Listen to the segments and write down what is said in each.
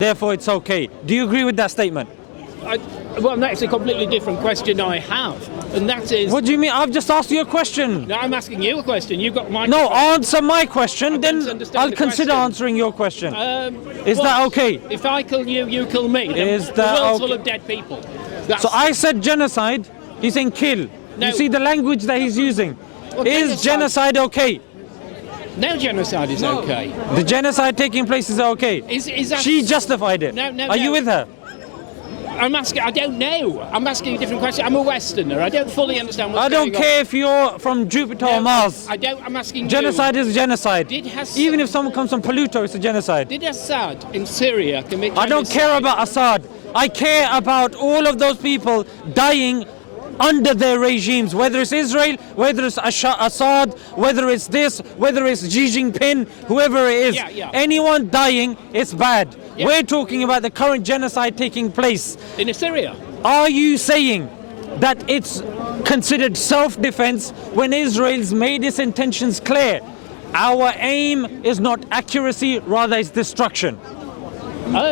therefore it's okay. Do you agree with that statement? Well, that's a completely different question I have, and that is... What do you mean? I've just asked you a question. No, I'm asking you a question. You've got my No, question. answer my question, then I'll consider answering your question. Is that okay? If I kill you, you kill me. Is the that world's okay? full of dead people. So I said genocide, he's saying kill. No. You see the language that he's using. Well, Is genocide okay? No, genocide is okay. The genocide taking place is okay. Is that... She justified it. No, Are you with her? I'm asking, I don't know. I'm asking a different question. I'm a Westerner. I don't fully understand what's going on. I don't care if you're from Jupiter or Mars. I'm asking genocide is genocide. Even if someone comes from Pluto, it's a genocide. Did Assad in Syria commit genocide? I don't care about Assad. I care about all of those people dying under their regimes, whether it's Israel, whether it's Assad, whether it's this, whether it's Xi Jinping, whoever it is. Anyone dying, it's bad. We're talking about the current genocide taking place. In Syria? Are you saying that it's considered self-defense when Israel's made its intentions clear? Our aim is not accuracy, rather it's destruction. I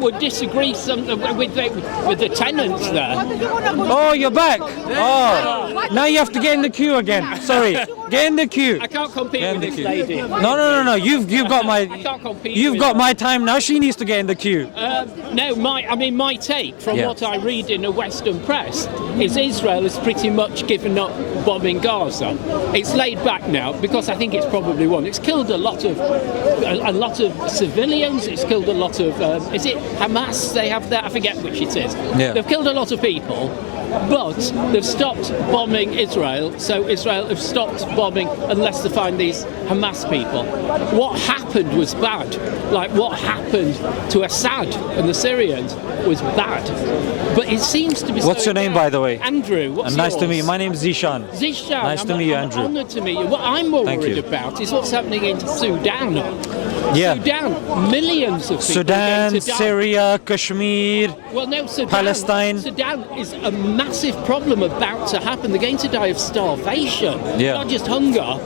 would disagree with the tenants there. Oh, you're back. Oh, now you have to get in the queue again. Sorry, get in the queue. I can't compete with this lady. No. You've got my. I can't compete. You've got my time now. She needs to get in the queue. No, my take from what I read in the Western press is Israel has pretty much given up bombing Gaza. It's laid back now because I think it's probably won. It's killed a lot of civilians. It's killed a lot of is it Hamas they have there? I forget which it is. They've killed a lot of people, but they've stopped bombing Israel, so Israel have stopped bombing unless they find these Hamas people. What happened was bad. Like what happened to Assad and the Syrians was bad. But it seems to be... What's your name, by the way? Andrew. What's nice yours? to meet you. My name's Zeeshan. Zeeshan. Nice to meet you, Andrew. I'm honoured to meet you. What I'm more worried about is what's happening in Sudan. Sudan, millions of people. Sudan, Syria, Kashmir, Sudan, Palestine. Sudan is a massive problem about to happen. They're going to die of starvation, not just hunger.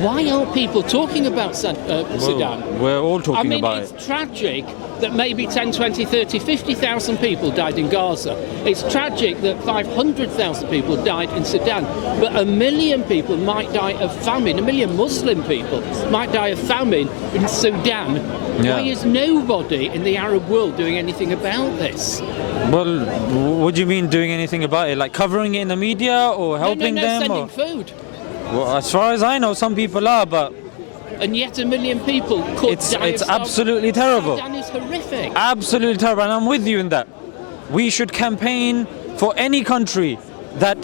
Why aren't people talking about Sudan? We're all talking about it. It's tragic that maybe 10, 20, 30, 50,000 people died in Gaza. It's tragic that 500,000 people died in Sudan. But 1 million people might die of famine. 1 million Muslim people might die of famine in Sudan. Why is nobody in the Arab world doing anything about this? Well, what do you mean doing anything about it? Like covering it in the media or helping them? Sending food. Well, as far as I know, some people are, but... And yet 1 million people could die. It's absolutely terrible. Sudan is horrific. Absolutely terrible, and I'm with you in that. We should campaign for any country that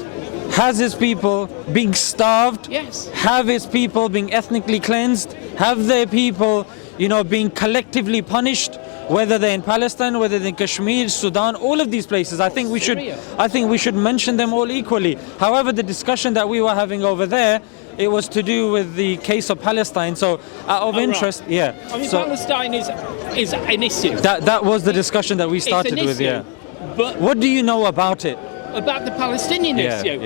has its people being starved, have its people being ethnically cleansed, have their people, being collectively punished, whether they're in Palestine, whether they're in Kashmir, Sudan, all of these places. I think we should mention them all equally. However, the discussion that we were having over there, it was to do with the case of Palestine. So, out of interest, Palestine is an issue. That was the discussion that we started with. But what do you know about it? About the Palestinian issue?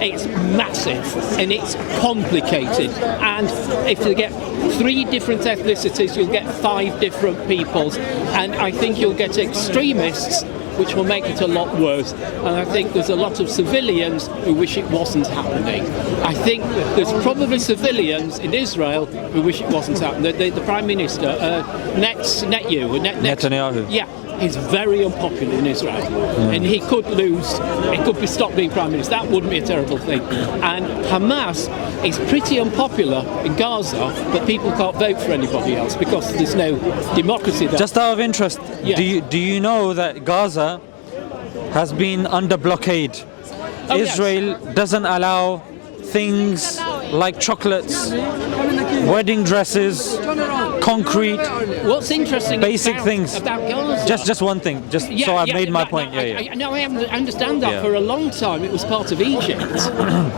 It's massive and it's complicated. And if you get 3 different ethnicities, you'll get 5 different peoples. And I think you'll get extremists, which will make it a lot worse. And I think there's a lot of civilians who wish it wasn't happening. I think there's probably civilians in Israel who wish it wasn't happening. The Prime Minister, Netanyahu. He's very unpopular in Israel, and he could be stopped being Prime Minister. That wouldn't be a terrible thing. And Hamas is pretty unpopular in Gaza, but people can't vote for anybody else because there's no democracy there. Just out of interest, do you know that Gaza has been under blockade? Israel doesn't allow things like chocolates, wedding dresses, concrete. What's interesting basic things about Gaza? Just one thing, so I've made my point. I understand that. For a long time it was part of Egypt.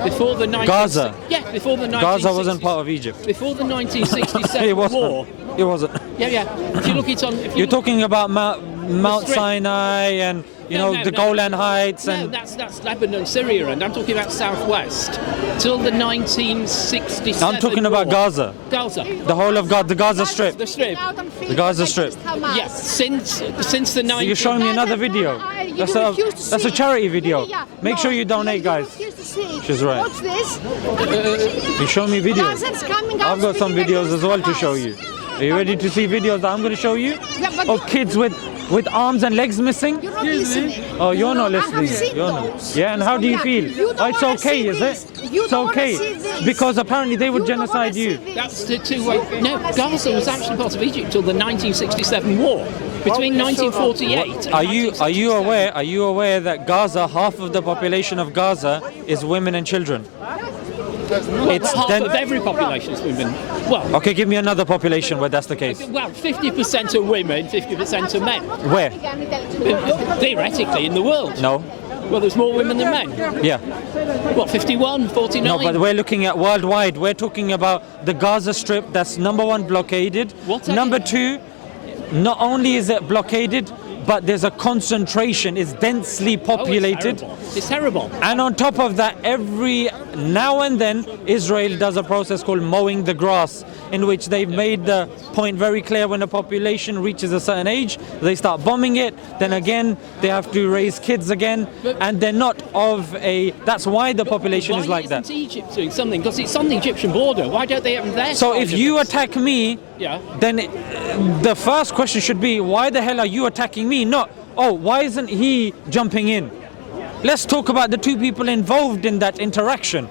Before the Gaza. Before the 1960s. Gaza wasn't part of Egypt. Before the 1967 war. It wasn't. If you look it on. You're talking about Mount Sinai and the Golan Heights and that's Lebanon, Syria, and I'm talking about southwest till the 1967. I'm talking about Gaza. Gaza. The whole of Gaza, the Gaza Strip. The Strip. The Gaza Strip. Yes, since the 90s. You're showing me another video. That's a charity video. Make sure you donate, guys. She's right. What's this? You show me videos. I've got some videos as well to show you. Are you ready to see videos that I'm going to show you? Of kids with arms and legs missing? You're not listening. Oh, you're not listening. You're not. Yeah, and how do you feel? Oh, it's okay, is it? It's okay. Because apparently they would genocide you. That's the two-way. No, Gaza was actually part of Egypt till the 1967 war. Between 1948 and Are you aware that Gaza, half of the population of Gaza is women and children? It's half of every population is women. Well, okay, give me another population where that's the case. Well, 50% are women, 50% are men. Where? Theoretically, in the world. No. Well, there's more women than men. Yeah. What, 51, 49? No, but we're looking at worldwide. We're talking about the Gaza Strip that's #1 blockaded. Number 2, not only is it blockaded, but there's a concentration. It's densely populated. It's terrible. And on top of that, every now and then, Israel does a process called mowing the grass, in which they've made the point very clear: when the population reaches a certain age, they start bombing it. Then again, they have to raise kids again, and they're not of a. That's why the population is like that. Why isn't Egypt doing something? Because it's on the Egyptian border. Why don't they have their? So if you attack me, then the first question should be, why the hell are you attacking me? Not, oh, why isn't he jumping in? Let's talk about the two people involved in that interaction.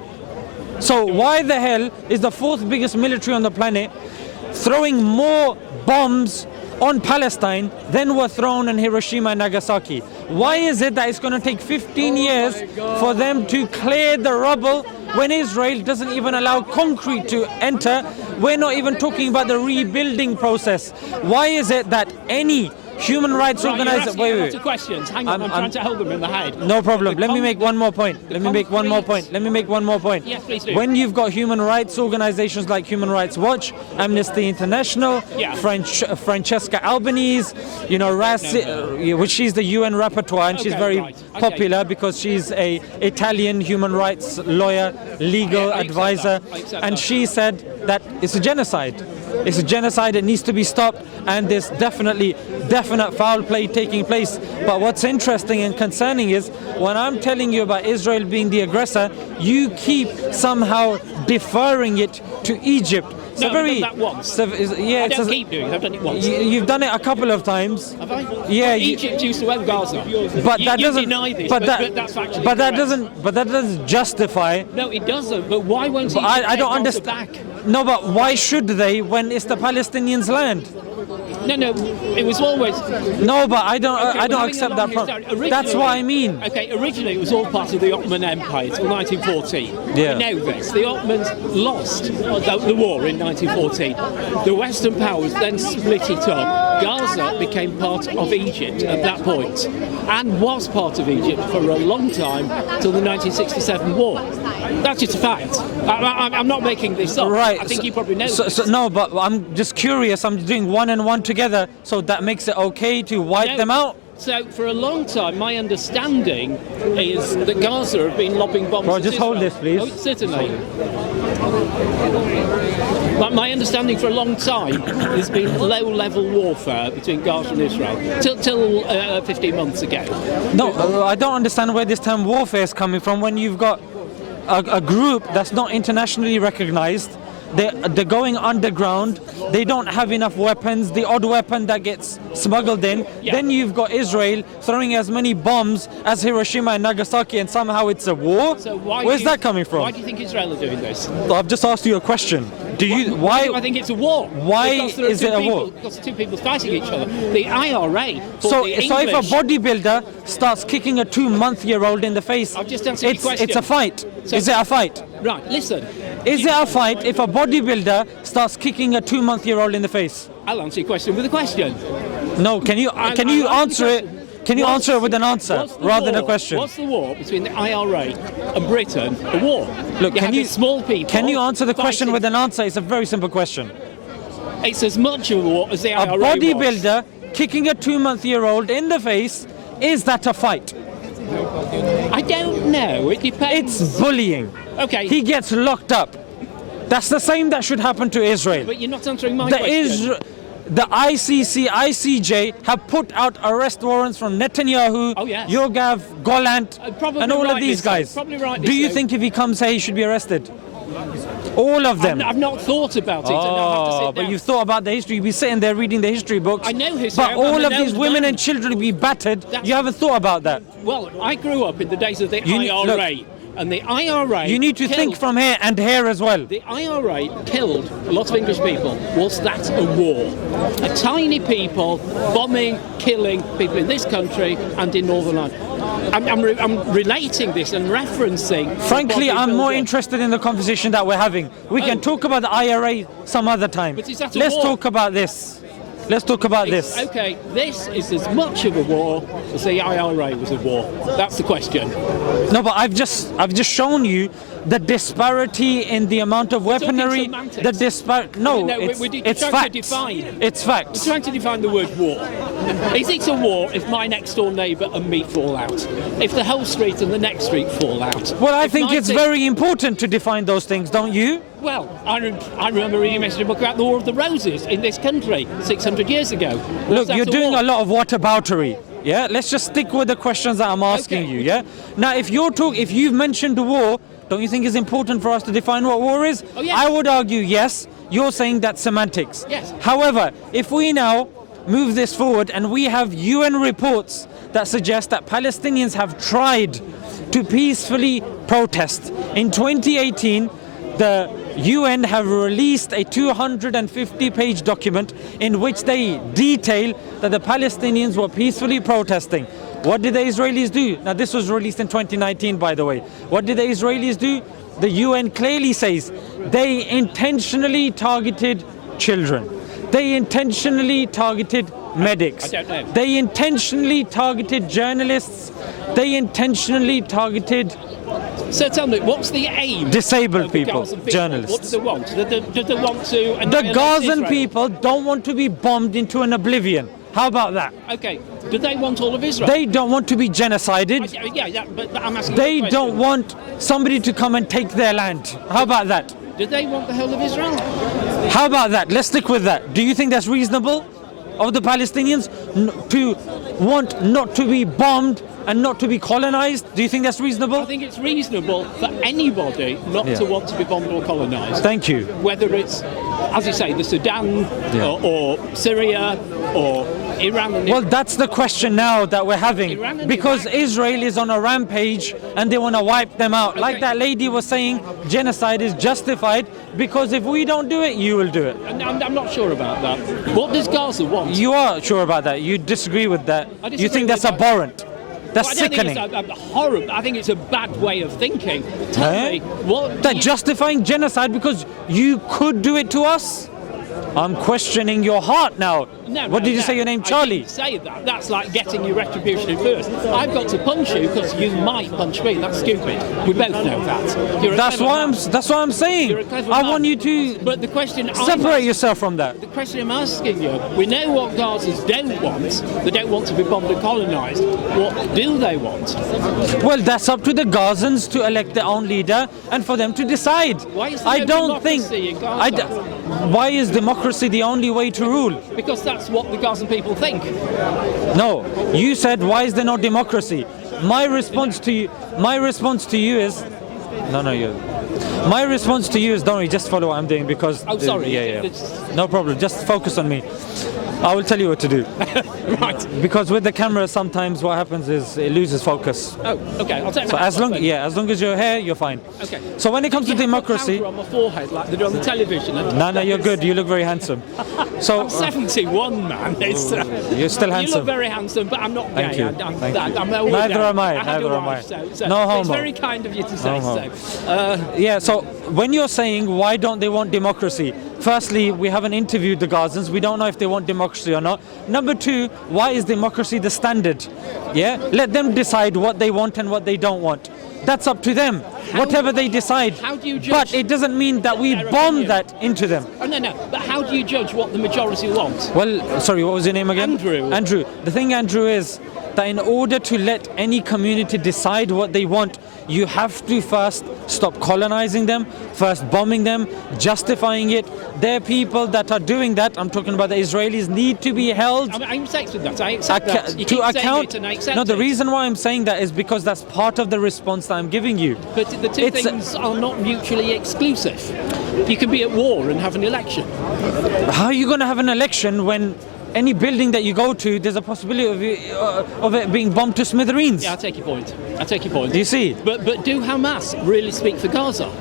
So why the hell is the 4th biggest military on the planet throwing more bombs on Palestine than were thrown in Hiroshima and Nagasaki? Why is it that it's going to take 15 years for them to clear the rubble when Israel doesn't even allow concrete to enter? We're not even talking about the rebuilding process. Why is it that any human rights organization... Wait. Lots of questions. Hang on, I'm trying to hold them in the head. No problem. Let me make one more point. Let me make one more point. Yes, please do. When you've got human rights organizations like Human Rights Watch, Amnesty International, Francesca Albanese, which she's the UN rapporteur, and she's very popular because she's a Italian human rights lawyer, legal advisor, and she said that it's a genocide. It's a genocide, it needs to be stopped, and there's definite foul play taking place. But what's interesting and concerning is, when I'm telling you about Israel being the aggressor, you keep somehow deferring it to Egypt. No, I've done that once. I don't keep doing it, I've done it once. You've done it a couple of times. Have I? Yeah. Egypt used to own Gaza. But that doesn't deny this, but that's factually correct. But that doesn't justify. No, it doesn't. But why won't Egypt I don't take Gaza understand. back? No, but why should they when it's the Palestinians' land? No, it was always. No, but I don't accept that. That's what I mean. Okay, originally it was all part of the Ottoman Empire until 1914. Yeah. We know this. The Ottomans lost the war in 1914. The Western powers then split it up. Gaza became part of Egypt at that point, and was part of Egypt for a long time till the 1967 war. That's just a fact. I'm not making this up. Right. I think you probably know. No, but I'm just curious. I'm doing one and one together, so that makes it okay to wipe them out. So for a long time, my understanding is that Gaza have been lobbing bombs. Bro, just hold this, please. Oh, certainly. But my understanding for a long time has been low-level warfare between Gaza and Israel till 15 months ago. No, I don't understand where this term warfare is coming from when you've got a group that's not internationally recognized. They're going underground. They don't have enough weapons. The odd weapon that gets smuggled in. Yeah. Then you've got Israel throwing as many bombs as Hiroshima and Nagasaki, and somehow it's a war. So where's that coming from? Why do you think Israel are doing this? I've just asked you a question. Why do I think it's a war? Why is it a war? Because two people fighting each other. The IRA. So if a bodybuilder starts kicking a 2-month-old in the face, I've just answered your question. It's a fight. So, is it a fight? Right. Listen. Is it a fight if a bodybuilder starts kicking a 2-month-old in the face? I'll answer your question with a question. No, can you answer it? Can you answer it with an answer rather than a question? What's the war between the IRA and Britain? A war. Look, small people. Can you answer the question with an answer? It's a very simple question. It's as much a war as the IRA A bodybuilder kicking a 2-month-old in the face, is that a fight? I don't know. It depends. It's bullying. Okay. He gets locked up. That's the same that should happen to Israel. But you're not answering my question. The ICC, ICJ have put out arrest warrants from Netanyahu, Yogav, Golant, and all of these guys. Probably right. Do you think if he comes here, he should be arrested? All of them. I've not thought about it. I have to sit down. But you've thought about the history. You'll be sitting there reading the history books. I know history. But all of these women and children will be battered. You haven't thought about that. Well, I grew up in the days of the IRA. And the IRA... You need to think from here and here as well. The IRA killed a lot of English people. Was that a war? A tiny people bombing, killing people in this country and in Northern Ireland. I'm relating this and referencing... Frankly, I'm more interested in the conversation that we're having. We can talk about the IRA some other time. But is that a Let's war? talk about this. Let's talk about this. Okay, this is as much of a war as the IRA was a war. That's the question. No, but I've just shown you the disparity in the amount of weaponry. The it's fact. It's facts. We're trying to define the word war. Is it a war if my next door neighbour and me fall out? If the whole street and the next street fall out? Well, I think it's very important to define those things, don't you? Well, I remember reading a book about the War of the Roses in this country 600 years ago. Look, you're doing a lot of whataboutery. Yeah, let's just stick with the questions that I'm asking you. Yeah. Now, if you've mentioned the war, don't you think it's important for us to define what war is? Oh, yes. I would argue yes. You're saying that's semantics. Yes. However, if we now move this forward and we have UN reports that suggest that Palestinians have tried to peacefully protest. In 2018, the UN have released a 250-page document in which they detail that the Palestinians were peacefully protesting. What did the Israelis do? Now, this was released in 2019, by the way. What did the Israelis do? The UN clearly says they intentionally targeted children. They intentionally targeted medics. I don't know. They intentionally targeted journalists. They intentionally targeted... So tell me, what's the aim? Disabled people, journalists. What do they want? Do they want to... The Gazan people don't want to be bombed into an oblivion. How about that? Okay. Do they want all of Israel? They don't want to be genocided. Yeah, but I'm asking They don't want somebody to come and take their land. How about that? Do they want the whole of Israel? How about that? Let's stick with that. Do you think that's reasonable of the Palestinians to want not to be bombed and not to be colonized? Do you think that's reasonable? I think it's reasonable for anybody not to want to be bombed or colonized. Thank you. Whether it's, as you say, the Sudan or Syria or Iran. Well, that's the question now that we're having, because Israel is on a rampage and they want to wipe them out. Okay. Like that lady was saying, genocide is justified because if we don't do it, you will do it. I'm not sure about that. What does Gaza want? You are sure about that. You disagree with that. You think that's abhorrent. That's sickening. I think it's horrible. I think it's a bad way of thinking. Tell me, what... That justifying genocide because you could do it to us? I'm questioning your heart now. What did you say your name, Charlie? I didn't say that. That's like getting your retribution in first. I've got to punch you because you might punch me. That's stupid. We both know that. That's what I'm saying. I want you to separate yourself from that. The question I'm asking you, we know what Gazans don't want. They don't want to be bombed and colonized. What do they want? Well, that's up to the Gazans to elect their own leader and for them to decide. Why is there no democracy in Gaza? Why is democracy the only way to rule? Because that's what the Gazan people think. No, you said why is there no democracy? My response to you is my response to you is don't worry, just follow what I'm doing because no problem, just focus on me. I will tell you what to do. Right. Because with the camera, sometimes what happens is it loses focus. Oh, okay. I'll take so as long as you're here, you're fine. Okay. So when it comes to democracy, on my forehead like they do on the television. No, you're good. You look very handsome. So I'm 71, man. You're still handsome. You look very handsome, but I'm not gay. Thank you. I'm Neither am I. No homo. It's very kind of you to say so. Yeah. So when you're saying why don't they want democracy, firstly, we haven't interviewed the Gazans. We don't know if they want democracy or not. Number two, why is democracy the standard? Yeah, let them decide what they want and what they don't want. That's up to them. Whatever they decide. How do you judge? But it doesn't mean that we bomb that into them. Oh, no. But how do you judge what the majority wants? Well, sorry, what was your name again? Andrew. Andrew. The thing, Andrew, is that in order to let any community decide what they want, you have to first stop colonizing them, first bombing them, justifying it. There are people that are doing that. I'm talking about the Israelis need to be held. I'm accepting that. I accept that. You to keep account. saying it and I accept No, the it. reason why I'm saying that is because that's part of the response that I'm giving you. But the two things are not mutually exclusive. You can be at war and have an election. How are you going to have an election when any building that you go to, there's a possibility of it being bombed to smithereens? Yeah, I take your point. Do you see? But do Hamas really speak for Gaza?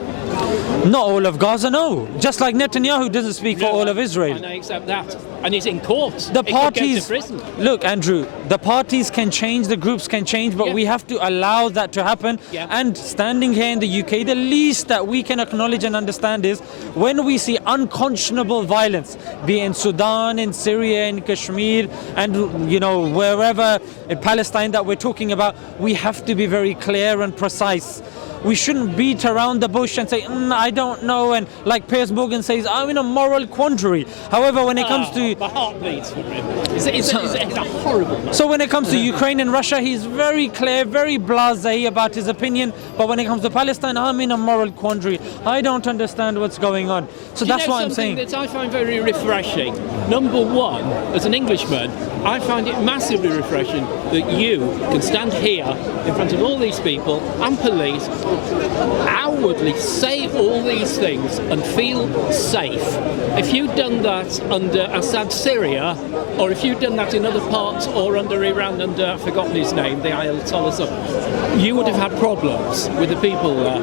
Not all of Gaza, no. Just like Netanyahu doesn't speak for all of Israel. And I accept that. And he's in court. The He could go parties, to prison. look, Andrew, the parties can change, the groups can change, but we have to allow that to happen. Yeah. And standing here in the UK, the least that we can acknowledge and understand is when we see unconscionable violence, be it in Sudan, in Syria, in Kashmir, and wherever in Palestine that we're talking about, we have to be very clear and precise. We shouldn't beat around the bush and say, I don't know, and like Piers Morgan says, I'm in a moral quandary. However, when it comes to... My heart bleeds for him. It's a horrible man. So when it comes to Ukraine and Russia, he's very clear, very blasé about his opinion. But when it comes to Palestine, I'm in a moral quandary. I don't understand what's going on. So that's what I'm saying. That I find very refreshing. Number one, as an Englishman, I find it massively refreshing that you can stand here in front of all these people and police, outwardly say all these things and feel safe. If you'd done that under Assad Syria, or if you'd done that in other parts, or under Iran, under, I've forgotten his name, the Ayatollah, you would have had problems with the people there.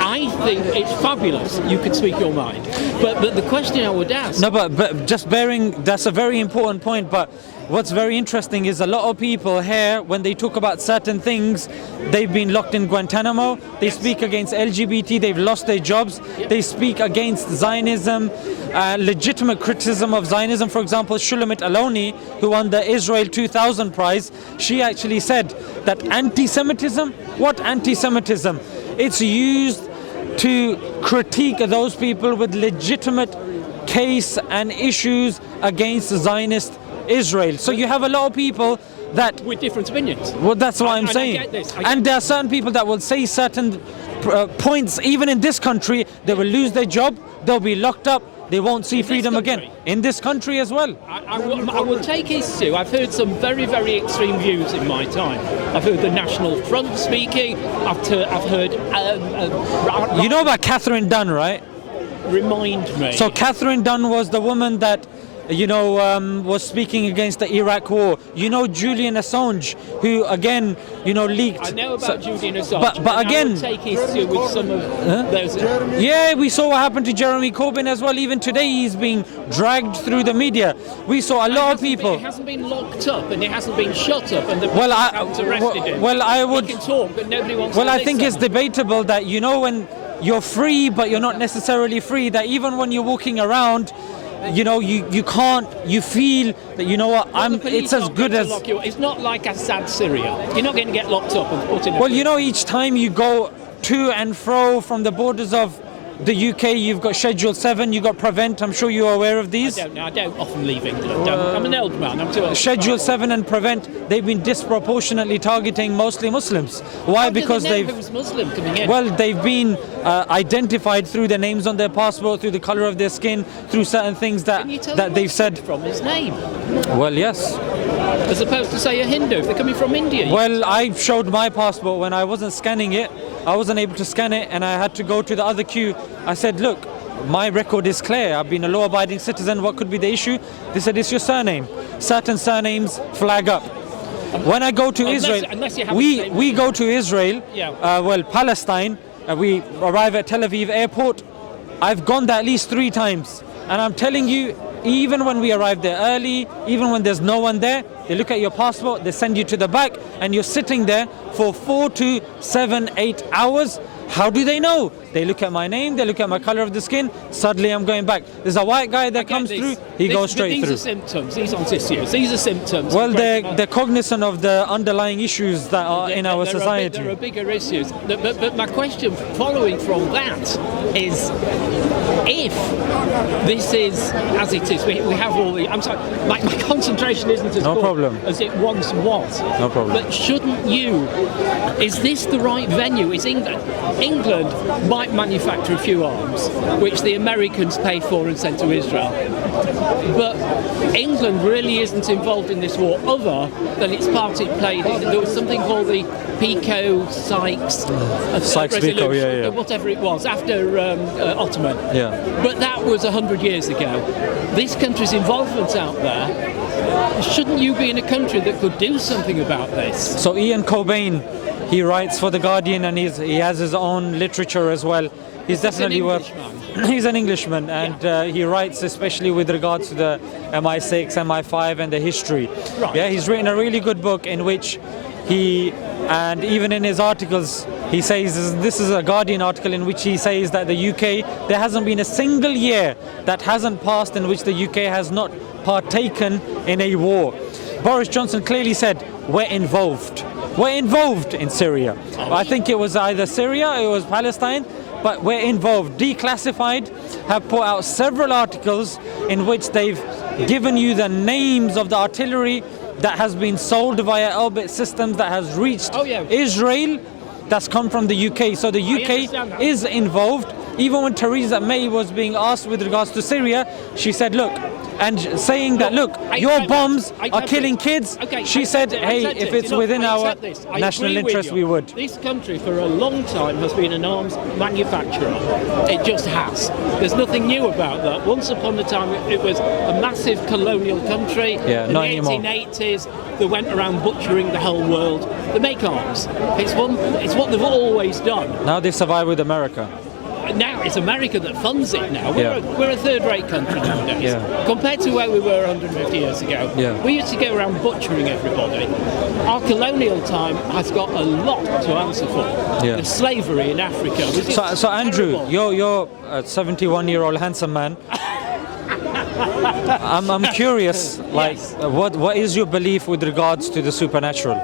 I think it's fabulous you could speak your mind. But the question I would ask... No, but just that's a very important point, but what's very interesting is a lot of people here, when they talk about certain things, they've been locked in Guantanamo, they speak against LGBT, they've lost their jobs, they speak against Zionism, legitimate criticism of Zionism. For example, Shulamit Aloni, who won the Israel 2000 prize, she actually said that anti-Semitism, what anti-Semitism? It's used to critique those people with legitimate case and issues against Zionist Israel. So you have a lot of people that... with different opinions. Well, that's what I'm saying. I get this. And there are certain people that will say certain points, even in this country, they will lose their job, they'll be locked up, they won't see freedom again. In this country as well. I will take issue. I've heard some very, very extreme views in my time. I've heard the National Front speaking. I've heard... you know about Catherine Dunn, right? Remind me. So Catherine Dunn was the woman that was speaking against the Iraq war. Julian Assange, who again, leaked. I know about Julian Assange, but again, I will take issue with some of those. Yeah, we saw what happened to Jeremy Corbyn as well. Even today, he's being dragged through the media. We saw a lot of people. He hasn't been locked up and he hasn't been shut up, and the haven't arrested him. Well, I would. He can talk, but nobody wants. Well, to I think listen. it's debatable that when you're free, but you're not necessarily free. That even when you're walking around, you can't. You feel that it's as good as. It's not like Assad Syria. You're not going to get locked up and put in. Well, each time you go to and fro from the borders of the UK, you've got Schedule 7, you've got Prevent. I'm sure you're aware of these. I don't know. I don't often leave England. I'm an old man. I'm too old. Schedule 7 and Prevent, they've been disproportionately targeting mostly Muslims. Why? Because they've... who's Muslim coming in? Well, they've been identified through the names on their passport, through the colour of their skin, through certain things that they've said. From his name? Well, yes. As opposed to, say, a Hindu, if they're coming from India. Well, I showed my passport when I wasn't scanning it. I wasn't able to scan it, and I had to go to the other queue. I said, look, my record is clear. I've been a law-abiding citizen. What could be the issue? They said, it's your surname. Certain surnames flag up. When I go to Israel, we go to Israel, Palestine, we arrive at Tel Aviv airport. I've gone there at least 3 times. And I'm telling you, even when we arrive there early, even when there's no one there, they look at your passport, they send you to the back, and you're sitting there for 4 to 7, 8 hours. How do they know? They look at my name, they look at my color of the skin, suddenly I'm going back. There's a white guy that comes through, he goes straight through. These are symptoms, these aren't issues, these are symptoms. Well, they're cognizant of the underlying issues that are in our society. There are bigger issues. But my question following from that is, if this is as it is, we have all the, I'm sorry, my concentration isn't as good as it once was. No problem. But shouldn't you, is this the right venue? Is England might manufacture a few arms, which the Americans pay for and send to Israel. But England really isn't involved in this war other than its part it played in. There was something called the Sykes resolution, whatever it was, after Ottoman. Yeah. But that was 100 years ago. This country's involvement out there, shouldn't you be in a country that could do something about this? So Ian Cobain, he writes for The Guardian, and he has his own literature as well. He's definitely worth. He's an Englishman, and he writes especially with regards to the MI6, MI5, and the history. Right. Yeah, he's written a really good book in which and even in his articles, he says, this is a Guardian article in which he says that the UK, there hasn't been a single year that hasn't passed in which the UK has not partaken in a war. Boris Johnson clearly said, we're involved. We're involved in Syria. I think it was either Syria or it was Palestine, but we're involved. Declassified have put out several articles in which they've given you the names of the artillery that has been sold via Elbit systems that has reached Israel, that's come from the UK. So the UK is involved. Even when Theresa May was being asked with regards to Syria, she said, look, and saying that, look, your bombs are killing kids. She said, hey, if it's within our national interest, we would. This country for a long time has been an arms manufacturer. It just has. There's nothing new about that. Once upon a time, it was a massive colonial country. Yeah, in not the anymore. 1880s, they went around butchering the whole world. They make arms. It's what they've always done. Now they survive with America. Now it's America that funds it now. We're a third-rate country nowadays. Compared to where we were 150 years ago. We used to go around butchering everybody. Our colonial time has got a lot to answer for. The slavery in Africa was So Andrew, you're a 71-year-old handsome man. I'm curious, like, what is your belief with regards to the supernatural?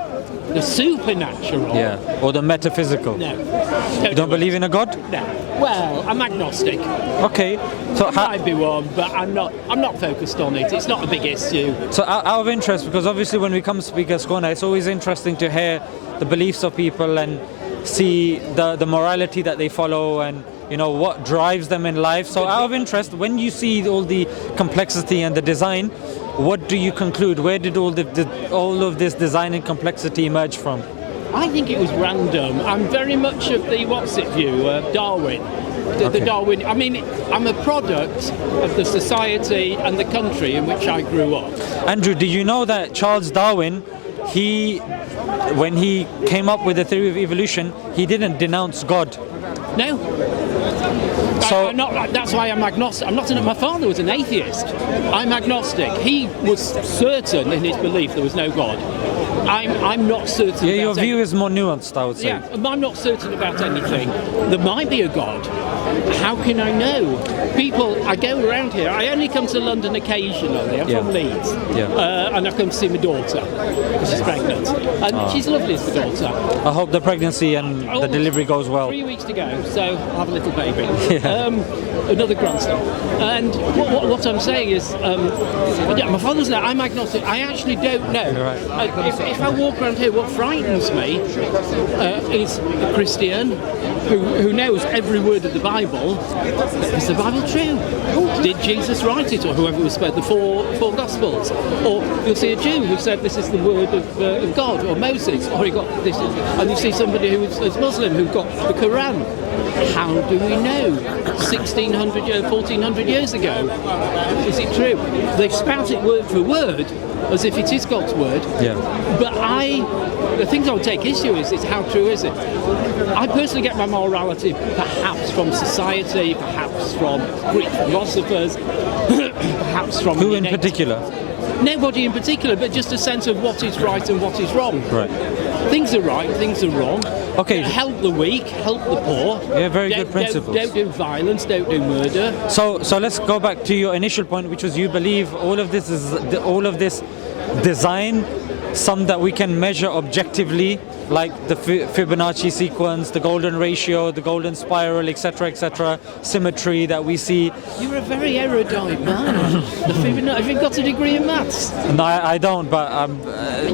The supernatural? Yeah, or the metaphysical? No. You don't believe in a God? No. Well, I'm agnostic. Okay. So there might be one, but I'm not focused on it. It's not a big issue. So out of interest, because obviously when we come to Speaker's Corner, it's always interesting to hear the beliefs of people and see the morality that they follow and what drives them in life. So out of interest, when you see all the complexity and the design, what do you conclude? Where did all of this design and complexity emerge from? I think it was random. I'm very much of the view, Darwin. The Darwin. I mean, I'm a product of the society and the country in which I grew up. Andrew, do you know that Charles Darwin, when he came up with the theory of evolution, he didn't denounce God? No. So that's why I'm agnostic. My father was an atheist. I'm agnostic. He was certain in his belief there was no God. I'm not certain. Yeah, your view is more nuanced, I would say. Yeah, I'm not certain about anything. There might be a God. How can I know? I go around here. I only come to London occasionally. I'm from Leeds. And I come to see my daughter, because she's pregnant. And she's lovely as the daughter. I hope the pregnancy and the delivery goes well. 3 weeks to go, so I'll have a little baby. Another grandson. And what I'm saying is, my father's there. I'm agnostic. I actually don't know. If I walk around here, what frightens me is a Christian who knows every word of the Bible. Is the Bible true? Did Jesus write it, or whoever was spared the four Gospels? Or you'll see a Jew who said this is the word of God, or Moses, or he got this, and you see somebody who is Muslim who got the Quran. How do we know? 1400 years ago. Is it true? They spout it word for word as if it is God's word. But the things I would take issue is how true is it? I personally get my morality perhaps from society, perhaps from Greek philosophers, perhaps from Who in particular? Nobody in particular, but just a sense of what is right and what is wrong. Right. Things are right, things are wrong. Okay. Help the weak, help the poor. Yeah, very good principles. Don't do violence, don't do murder. So let's go back to your initial point, which was you believe all of this design, some that we can measure objectively, like the Fibonacci sequence, the golden ratio, the golden spiral, etc., symmetry that we see. You're a very erudite man. Have you got a degree in maths? No, I don't, but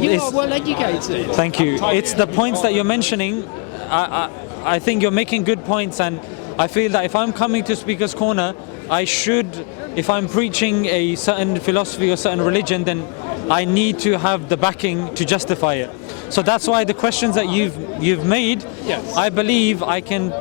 you are well educated. Thank you. It's the points that you're mentioning. I think you're making good points, and I feel that if I'm coming to Speaker's Corner, I should, if I'm preaching a certain philosophy or certain religion, then I need to have the backing to justify it. So that's why the questions that you've made, yes. I believe I can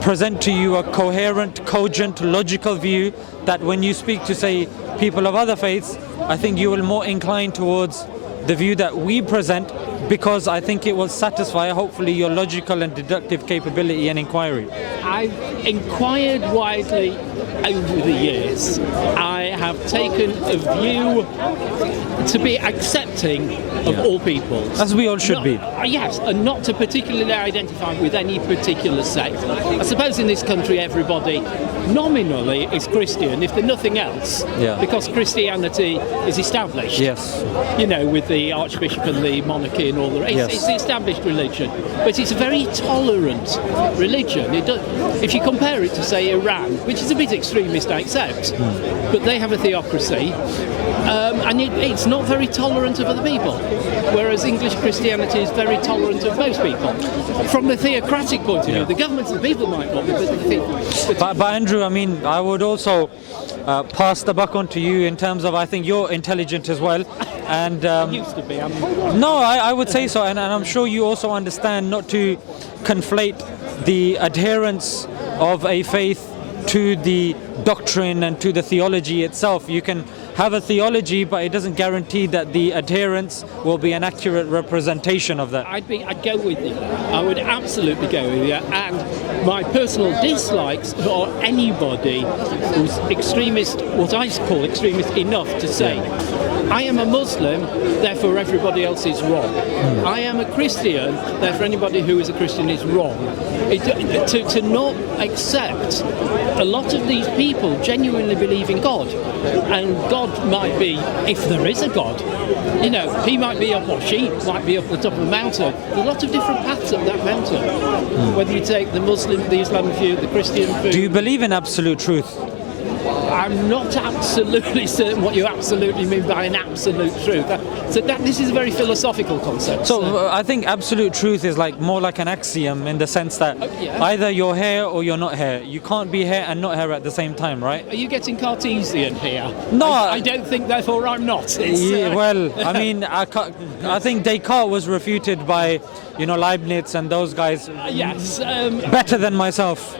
present to you a coherent, cogent, logical view that when you speak to, say, people of other faiths, I think you will more incline towards the view that we present, because I think it will satisfy, hopefully, your logical and deductive capability and inquiry. I've inquired widely over the years. I have taken a view to be accepting of all peoples. As we all should be. Yes, and not to particularly identify with any particular sect. I suppose in this country everybody nominally is Christian, if they're nothing else, because Christianity is established. Yes. You know, with the Archbishop and the monarchy and all the rest. It's the established religion. But it's a very tolerant religion. If you compare it to, say, Iran, which is a bit extremist, I accept, but they have a theocracy, and it's not very tolerant of other people, whereas English Christianity is very tolerant of most people. From the theocratic point of view, the governments and the people might not be, but Andrew, I mean, I would also pass the buck on to you in terms of, I think you're intelligent as well, and used to be. no, I would say so, and I'm sure you also understand not to conflate the adherence of a faith to the doctrine and to the theology itself. You can have a theology, but it doesn't guarantee that the adherence will be an accurate representation of that. I'd go with you. I would absolutely go with you. And my personal dislikes for anybody who's extremist, what I call extremist enough to say, I am a Muslim, therefore everybody else is wrong. I am a Christian, therefore anybody who is a Christian is wrong. To not accept a lot of these people genuinely believe in God, and God might be, if there is a God, you know, he might be up, or she might be up the top of a mountain. There's a lot of different paths up that mountain, whether you take the Muslim, the Islamic view, the Christian view. Do you believe in absolute truth? I'm not absolutely certain what you absolutely mean by an absolute truth. This is a very philosophical concept. So I think absolute truth is like more like an axiom in the sense that either you're here or you're not here. You can't be here and not here at the same time, right? Are you getting Cartesian here? No, I don't think, therefore I'm not. Well, I mean, I think Descartes was refuted by, Leibniz and those guys. Yes. Better than myself.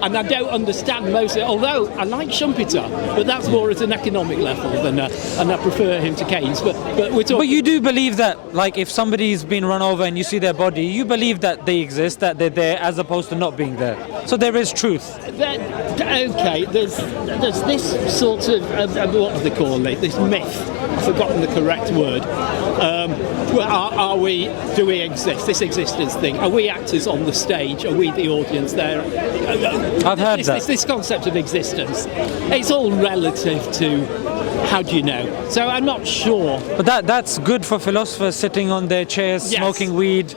And I don't understand most of it, although I like Schumpeter, but that's more at an economic level than, and I prefer him to Keynes. But we're talking. But you do believe that, like, if somebody's been run over and you see their body, you believe that they exist, that they're there, as opposed to not being there. So there is truth. Okay, there's this sort of what do they call it? This myth. I've forgotten the correct word. Do we exist? This existence thing. Are we actors on the stage? Are we the audience there? I've heard that. This concept of existence. It's all relative to how do you know? So I'm not sure. But that's good for philosophers sitting on their chairs, smoking weed,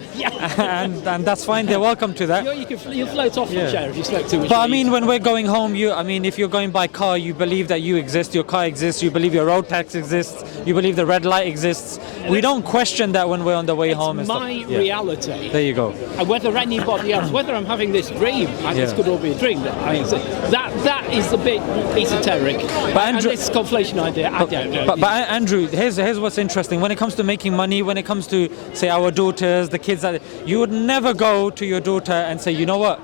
and that's fine. They're welcome to that. You'll float off the chair if you smoke too much. But I mean, when we're going home, if you're going by car, you believe that you exist, your car exists, you believe your road tax exists, you believe the red light exists. We don't question that when we're on the way home. It's my reality. There you go. And whether anybody else, whether I'm having this dream, and this could all be a dream, that is a bit esoteric. But Andrew, and this conflation idea, I don't know. But Andrew, here's what's interesting. When it comes to making money, when it comes to, say, our daughters, the kids, you would never go to your daughter and say, you know what?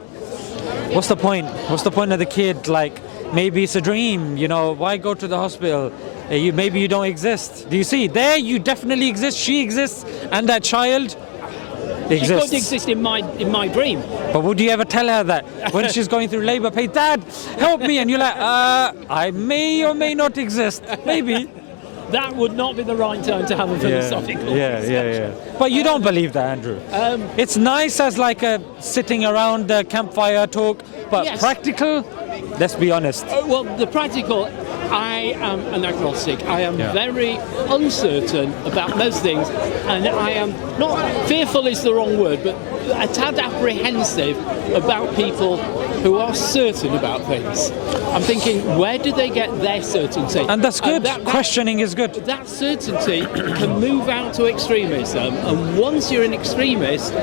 What's the point? What's the point of the kid? Like, maybe it's a dream. Why go to the hospital? Maybe you don't exist. Do you see? There, you definitely exist. She exists, and that child. exists. She could exist in my dream. But would you ever tell her that when she's going through labour pain, Dad, help me? And you're like, I may or may not exist. Maybe. That would not be the right time to have a philosophical. Yeah. But you don't believe that, Andrew. It's nice as like a sitting around the campfire talk, but yes. Practical, let's be honest. Well, the practical, I am an agnostic. I am very uncertain about most things, and I am not, fearful is the wrong word, but a tad apprehensive about people who are certain about things. I'm thinking, where do they get their certainty? And that's good. Questioning is good. That certainty can move out to extremism, and once you're an extremist,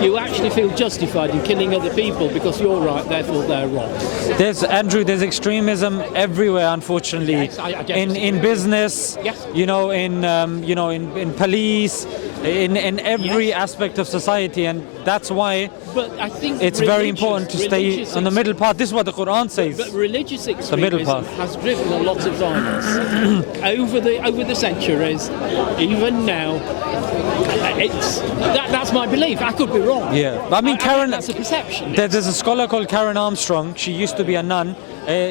you actually feel justified in killing other people because you're right, therefore they're wrong. There's extremism everywhere, unfortunately. Yes, I in business, yes. in police, in every aspect of society, and that's why but I think it's very important to stay on the middle path. This is what the Quran says. But religious extremism has driven a lot of violence over the centuries. Even now, that's my belief. I could be wrong. Yeah, I mean, Karen. That's a perception. There's a scholar called Karen Armstrong. She used to be a nun.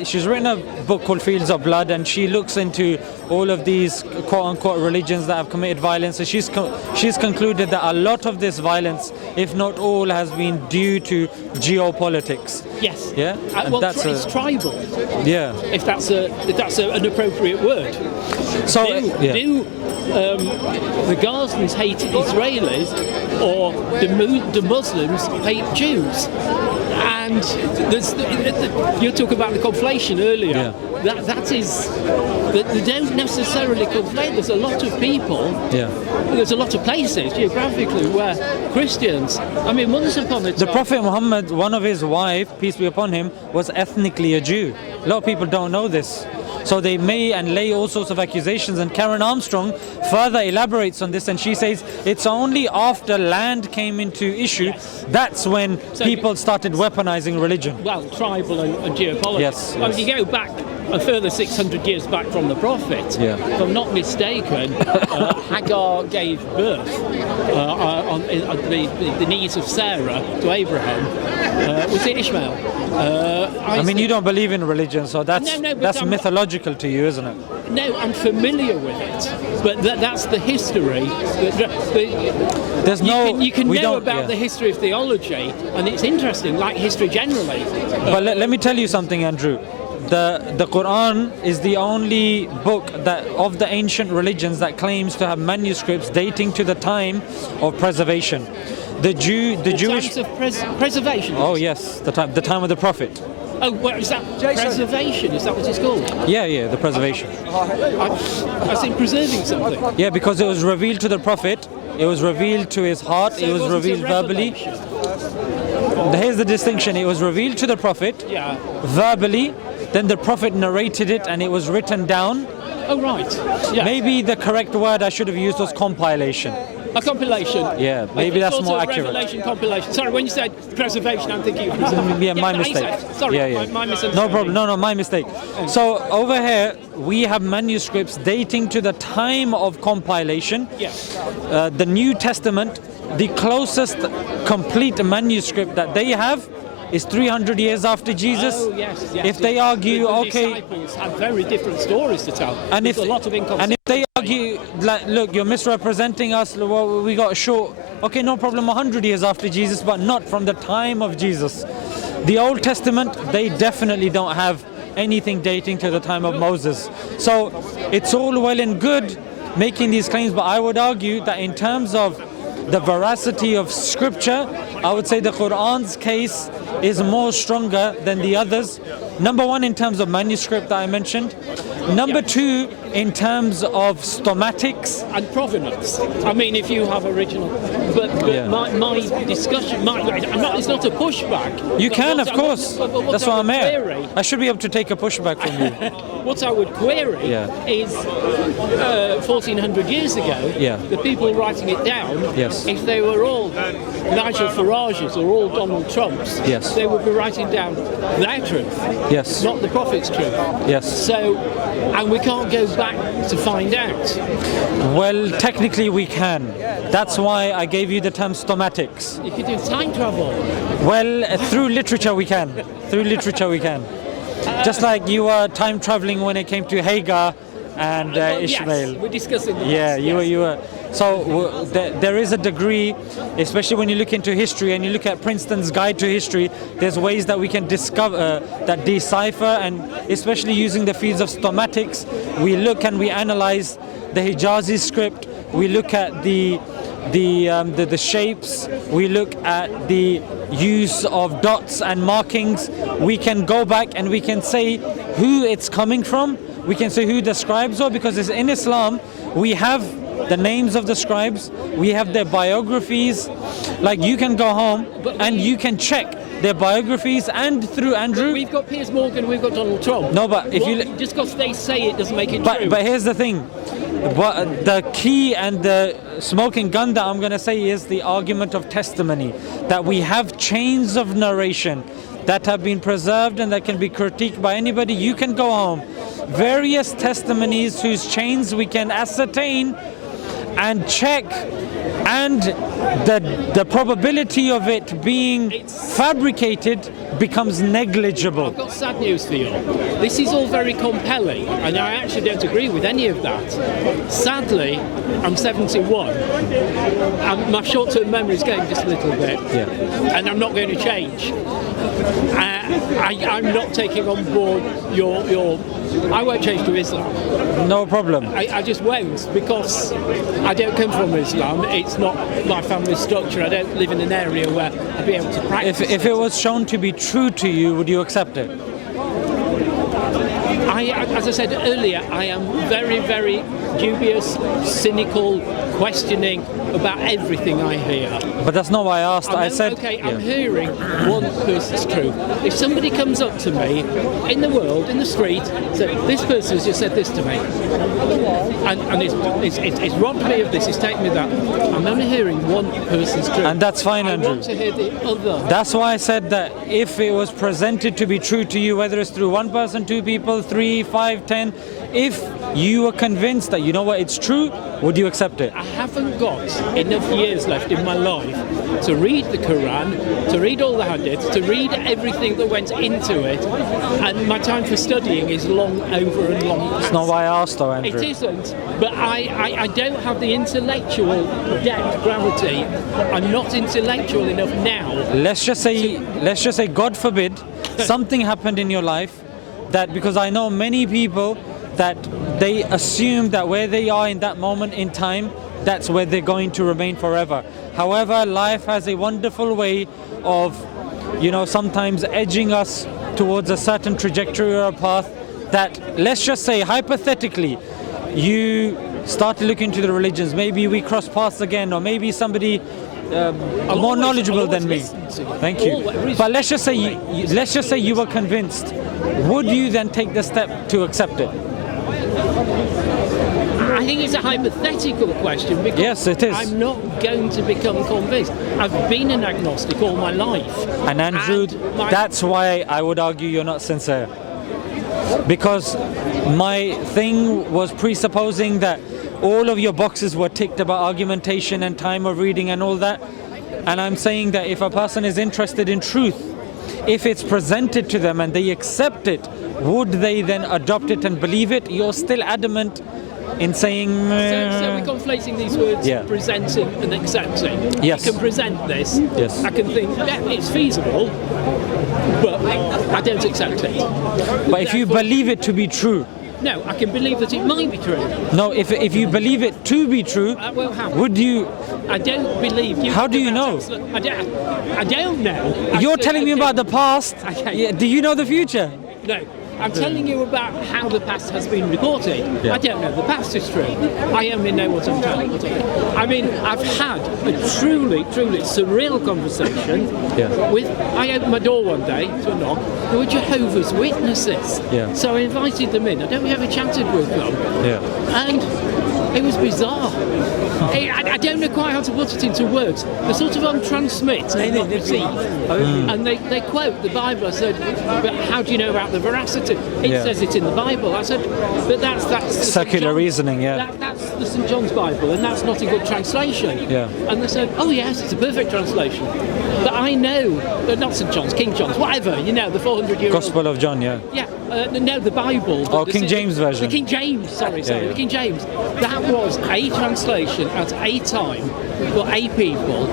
She's written a book called Fields of Blood, and she looks into all of these quote-unquote religions that have committed violence. So she's concluded that a lot of this violence, if not all, has been due to geopolitics. Yes. Yeah. Well, it's tribal. Yeah. If that's an appropriate word. So do the Gazans hate Israelis, or the Muslims hate Jews? And you talk about the conflation earlier. Yeah. That is, they don't necessarily conflate. There's a lot of people. Yeah. There's a lot of places geographically where Christians. I mean, once upon a time, the Prophet Muhammad, one of his wives, peace be upon him, was ethnically a Jew. A lot of people don't know this. So they may and lay all sorts of accusations, and Karen Armstrong further elaborates on this, and she says it's only after land came into issue, that's when people started weaponizing religion. Well, tribal and geopolitics. Yes. Well, if you go back a further 600 years back from the Prophet, if I'm not mistaken, Hagar gave birth on the knees of Sarah to Abraham. Was it Ishmael? I mean, you don't believe in religion, so that's mythological to you, isn't it? No, I'm familiar with it, but that's the history. You can know about the history of theology, and it's interesting, like history generally. But let me tell you something, Andrew. The Quran is the only book that of the ancient religions that claims to have manuscripts dating to the time of preservation. The Jewish times of preservation. Oh yes, the time of the Prophet. Oh, where is that? Preservation, is that what it's called? Yeah, the preservation. I think preserving something. Yeah, because it was revealed to the Prophet, it was revealed to his heart, So it was revealed verbally. Here's the distinction, it was revealed to the Prophet verbally, then the Prophet narrated it and it was written down. Oh, right. Yeah. Maybe the correct word I should have used was compilation. A compilation. Yeah, maybe that's more accurate. Revelation compilation. Sorry, when you said preservation, I'm thinking of preservation. Yeah, my mistake. Sorry, my misunderstanding. No problem. No, my mistake. So over here we have manuscripts dating to the time of compilation. Yes. The New Testament, the closest complete manuscript that they have is 300 years after Jesus. Oh, yes. If they argue, the okay, disciples had very different stories to tell. and There's a lot of inconsistency. and if they argue, like, look, you're misrepresenting us. Well, we got short. Okay, no problem. 100 years after Jesus, but not from the time of Jesus. The Old Testament, they definitely don't have anything dating to the time of Moses. So it's all well and good making these claims, but I would argue that in terms of the veracity of scripture, I would say the Quran's case is more stronger than the others. Number one, in terms of manuscript that I mentioned. Number two, in terms of stomatics and provenance. I mean, if you have original, but my discussion, it's not a pushback. You can, of course. That's why I'm here. I should be able to take a pushback from you. What I would query is 1400 years ago, the people writing it down, if they were all Nigel Farage's or all Donald Trump's, they would be writing down their truth, not the Prophet's truth. Yes. So, and we can't go back to find out. Well, technically we can. That's why I gave you the term stomatics. You could do time travel. Well, through literature we can. Through literature we can. Just like you were time traveling when it came to Hagar and Ishmael. Yes, we're discussing this. Yeah, you were. So there is a degree, especially when you look into history and you look at Princeton's Guide to History, there's ways that we can discover, that decipher, and especially using the fields of stomatics, we look and we analyze the Hijazi script, we look at the shapes, we look at the use of dots and markings. We can go back and we can say who it's coming from, we can say who the scribes are, because it's in Islam we have the names of the scribes, we have their biographies. Like, you can go home and you can check their biographies, and through Andrew. We've got Piers Morgan, we've got Donald Trump. No, but if you just because they say it doesn't make it true. But here's the thing. What the key and the smoking gun that I'm going to say is the argument of testimony, that we have chains of narration that have been preserved and that can be critiqued by anybody. You can go home, various testimonies whose chains we can ascertain and check, and the probability of it being fabricated becomes negligible. I've got sad news for you. This is all very compelling, and I actually don't agree with any of that. Sadly, I'm 71, and my short-term memory is going just a little bit, and I'm not going to change. I'm not taking on board your I won't change to Islam. No problem. I just won't, because I don't come from Islam. It's not my family structure. I don't live in an area where I'd be able to practice If it was shown to be true to you, would you accept it? As I said earlier, I am very, very dubious, cynical, questioning about everything I hear. But that's not why I asked. I said, okay, I'm hearing one person's truth. If somebody comes up to me in the world, in the street, said, this person has just said this to me, and it's robbed me of this, it's taken me that, I'm only hearing one person's truth. And that's fine, Andrew. I want to hear the other. That's why I said that if it was presented to be true to you, whether it's through one person, two people, 3, 5, 10, if you were convinced that, you know what, it's true, would you accept it? I haven't got enough years left in my life to read the Quran, to read all the hadiths, to read everything that went into it, and my time for studying is long over and long past. It's not why I asked though, Andrew. It isn't, but I don't have the intellectual depth, gravity. I'm not intellectual enough now. Let's just say, God forbid, something happened in your life that, because I know many people that they assume that where they are in that moment in time, that's where they're going to remain forever. However, life has a wonderful way of, sometimes edging us towards a certain trajectory or a path that, let's just say, hypothetically, you start to look into the religions, maybe we cross paths again, or maybe somebody more knowledgeable than me. Thank you. But let's just say you were convinced. Would you then take the step to accept it? I think it's a hypothetical question, because yes, it is. I'm not going to become convinced. I've been an agnostic all my life. And Andrew, that's why I would argue you're not sincere. Because my thing was presupposing that all of your boxes were ticked about argumentation and time of reading and all that. And I'm saying that if a person is interested in truth, if it's presented to them and they accept it, would they then adopt it and believe it? You're still adamant in saying... So we're conflating these words, presenting and accepting. Yes. You can present this. Yes. I can think, it's feasible, but I don't accept it. But if you believe it to be true... No, I can believe that it might be true. No, if you believe it to be true, would you... I don't believe you. How do you know? I don't know. You're telling me about the past. Okay. Do you know the future? No. I'm telling you about how the past has been reported. Yeah. I don't know the past is true. I only know what I'm telling you. I mean, I've had a truly, truly surreal conversation with... I opened my door one day to a knock. There were Jehovah's Witnesses. Yeah. So I invited them in. I don't know if we ever chatted with them. Yeah. And it was bizarre. I don't know quite how to put it into words. They sort of untransmit and not receive. And they quote the Bible. I said, but how do you know about the veracity? It says it in the Bible. I said, but that's secular reasoning, That's the St. John's Bible, and that's not a good translation. Yeah. And they said, oh yes, it's a perfect translation. But I know, not St. John's, King John's, whatever, the 400-year-old. Gospel of John, yeah. Yeah, no, the Bible. King James version. The King James, sorry, the King James. That was a translation at a time for a people,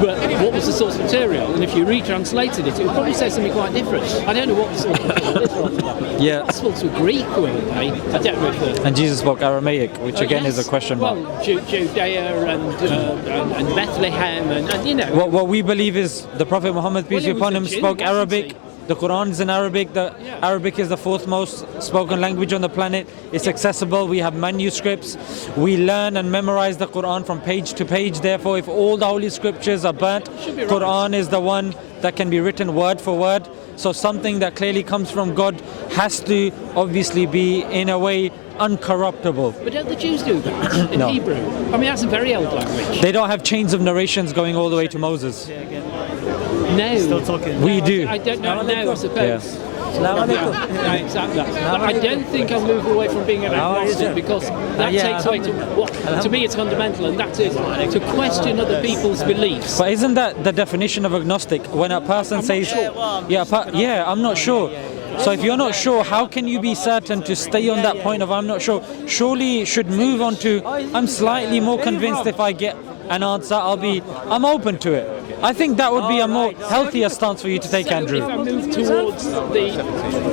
but what was the source material? And if you retranslated it, it would probably say something quite different. I don't know what the source material is. Yeah. The Gospels were Greek, weren't they? I don't know if and Jesus spoke Aramaic, which again is a question mark. Well, Judea and Bethlehem and What we believe is the Prophet Muhammad, peace be upon him, spoke Arabic. The Quran is in Arabic. Arabic is the fourth most spoken language on the planet. It's accessible. We have manuscripts. We learn and memorize the Quran from page to page. Therefore, if all the holy scriptures are burnt, Quran is the one that can be written word for word. So something that clearly comes from God has to obviously be, in a way, uncorruptible. But don't the Jews do that in Hebrew? I mean, that's a very old language. They don't have chains of narrations going all the way to Moses. No. Still talking. We do. I don't know now, I suppose. Yeah, exactly. But I don't think I'll move away from being an agnostic, because that takes away to what, to me, it's fundamental, and that is to question other people's beliefs. But isn't that the definition of agnostic? When a person says, I'm not sure. So if you're not sure, how can you be certain to stay on that point of I'm not sure? Surely you should move on to I'm slightly more convinced. If I get an answer, I'm open to it. I think that would be a more healthier stance for you to take, Andrew. If I move towards the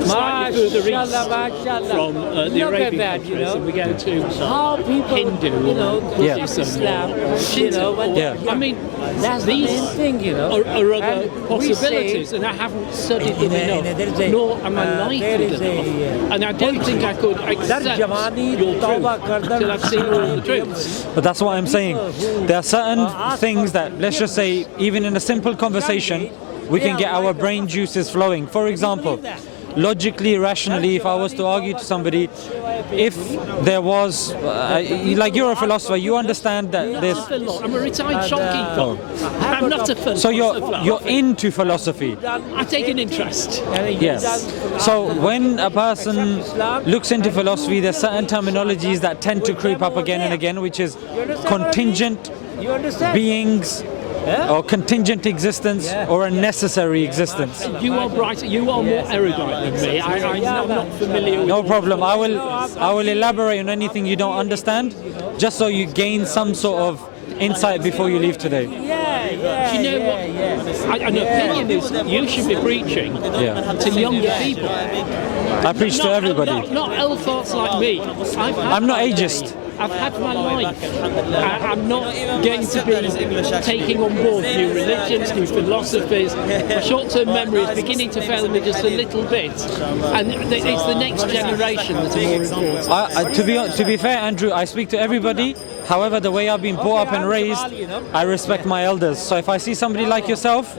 slightly further east from the Arabian countries, and we go to Hindu, Buddhism, Shinto, I mean, these are other possibilities, and I haven't studied them enough, nor am I likely enough, and I don't think I could accept your truth till I've seen all the truths. But that's what I'm saying. There are certain things that, let's just say, even in a simple conversation, we can get our brain juices flowing. For example, logically, rationally, if I was to argue to somebody, if there was, like you're a philosopher, you understand that there's... I'm a retired shopkeeper. I'm not a philosopher. So you're into philosophy? I take an interest. Yes. So when a person looks into philosophy, there's certain terminologies that tend to creep up again and again, which is contingent beings, or contingent existence, or a necessary existence. You are brighter. You are more erudite than me. I'm not familiar with. No problem. I will elaborate on anything you don't understand, just so you gain some sort of insight before you leave today. Do you know what? An opinion is you should be preaching to younger people. I preach to everybody. Not old farts like me. I'm not ageist. I've had my life. I'm not going to be taking on board new religions, new philosophies. My short-term memory is beginning to fail me just a little bit, and it's the next generation that's more important. To be fair, Andrew, I speak to everybody. However, the way I've been brought up and raised, I respect my elders. So if I see somebody like yourself,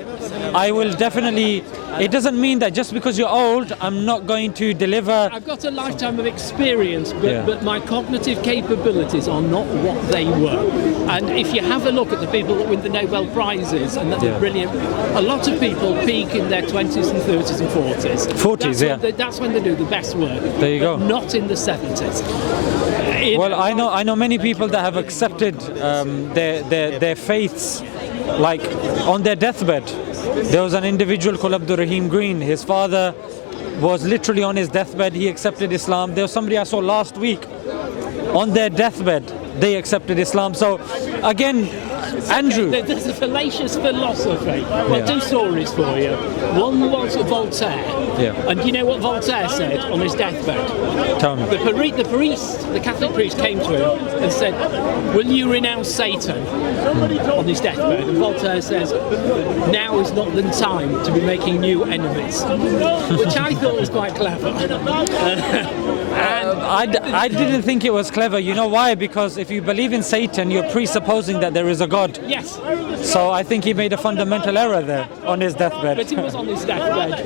I will definitely... It doesn't mean that just because you're old, I'm not going to deliver... I've got a lifetime of experience, but my cognitive capabilities are not what they were. And if you have a look at the people that win the Nobel Prizes, and that are brilliant, a lot of people peak in their 20s and 30s and 40s. That's when they do the best work. There you go. Not in the 70s. Well, I know many people that have accepted their faiths, like on their deathbed. There was an individual called Abdul Rahim Green. His father was literally on his deathbed. He accepted Islam. There was somebody I saw last week on their deathbed. They accepted Islam. So again, Andrew, there's a fallacious philosophy. Well, two stories for you. One was Voltaire. And you know what Voltaire said on his deathbed? Tell me. The Catholic priest came to him and said, "Will you renounce Satan?" on his deathbed. And Voltaire says, "Now is not the time to be making new enemies," which I thought was quite clever. I didn't think it was clever. You know why? Because if you believe in Satan, you're presupposing that there is a God. Yes. So I think he made a fundamental error there on his deathbed. But he was on his deathbed.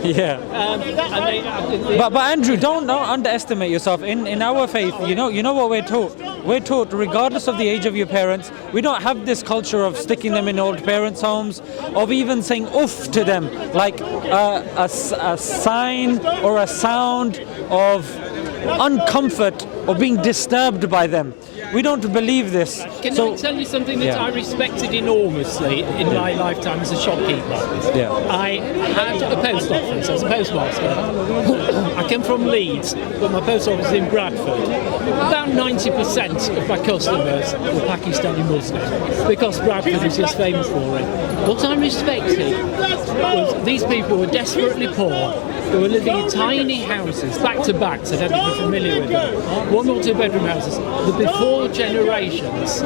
But Andrew, don't underestimate yourself. In our faith, you know what we're taught. We're taught, regardless of the age of your parents, we don't have this culture of sticking them in old parents' homes, of even saying oof to them, like a sign or a sound of uncomfort or being disturbed by them. We don't believe this. Can I tell you something that I respected enormously in my lifetime as a shopkeeper? Yeah. I had a post office. I was a postmaster. I came from Leeds, but my post office is in Bradford. About 90% of my customers were Pakistani Muslims, because Bradford is just famous for it. What I respected was these people were desperately poor. They were living in tiny houses, back to back, so they'd be familiar with them. 1 or 2 bedroom houses. The before generations,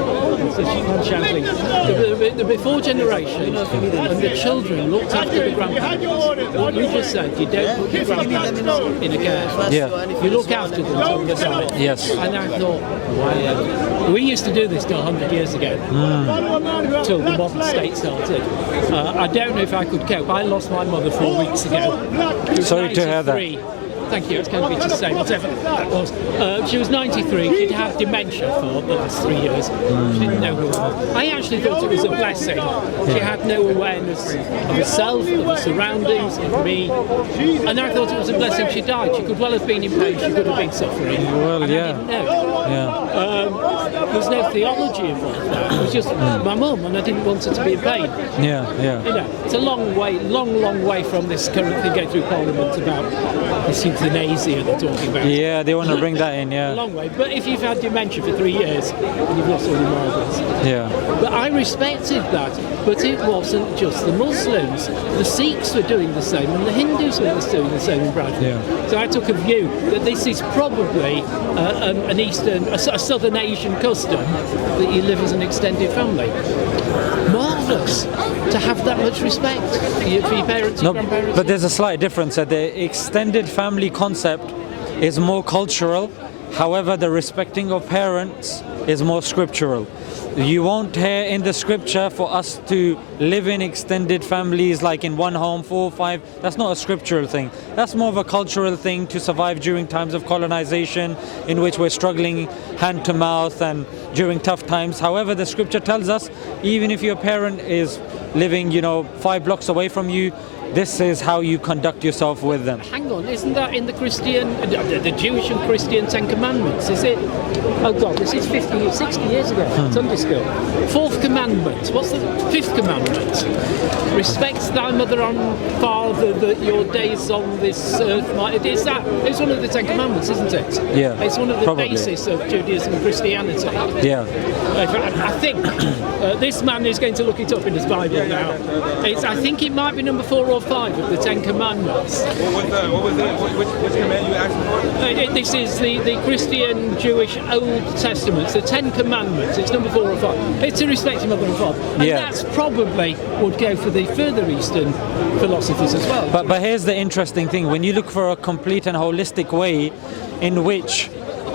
the before generations, and the children looked after the grandparents. What you just said, you don't put your grandparents in a care. Yeah. You look after them till the side. Yes. And I thought, wow. We used to do this till 100 years ago, till the modern state started. I don't know if I could cope. I lost my mother 4 weeks ago. Sorry to hear that. Thank you, it's going to be to say whatever that was. She was 93, she'd had dementia for the last 3 years. She didn't know who it was. I actually thought it was a blessing. She had no awareness of herself, of her surroundings, of me. And I thought it was a blessing she died. She could well have been in pain, she could have been suffering. Well, and I didn't know. There's no theology involved there. It was just my mum, and I didn't want her to be in pain. Yeah. You know, it's a long way from this current thing going through Parliament about this euthanasia they're talking about. Yeah, they want to bring that in, A long way. But if you've had dementia for 3 years, and you've lost all your marbles. Yeah. But I respected that. But it wasn't just the Muslims. The Sikhs were doing the same, and the Hindus were doing the same in Bradford. Yeah. So I took a view that this is probably a Southern Asian custom that you live as an extended family. Marvellous to have that much respect for your parents and grandparents. But there's a slight difference. The extended family concept is more cultural. However, the respecting of parents is more scriptural. You won't hear in the scripture for us to live in extended families like in one home, 4 or 5. That's not a scriptural thing. That's more of a cultural thing to survive during times of colonization in which we're struggling hand to mouth and during tough times. However, the scripture tells us even if your parent is living, 5 blocks away from you, this is how you conduct yourself with them. Hang on, isn't that in the the Jewish and Christian 10 Commandments? Is it? Oh God, this is 60 years ago. Sunday school. 4th commandment. What's the 5th commandment? Respect thy mother and father, that your days on this earth might. It's one of the 10 Commandments, isn't it? Yeah. It's one of the probably. basis of Judaism and Christianity. Yeah. I think this man is going to look it up in his Bible now. I think it might be number 4 or 5 of the 10 Commandments. Which command you asking for? This is the Christian, Jewish Old Testaments, the 10 Commandments. It's number 4 or 5. It's to respect your mother and father. And that's probably would go for the further Eastern philosophies as well. But here's the interesting thing. When you look for a complete and holistic way in which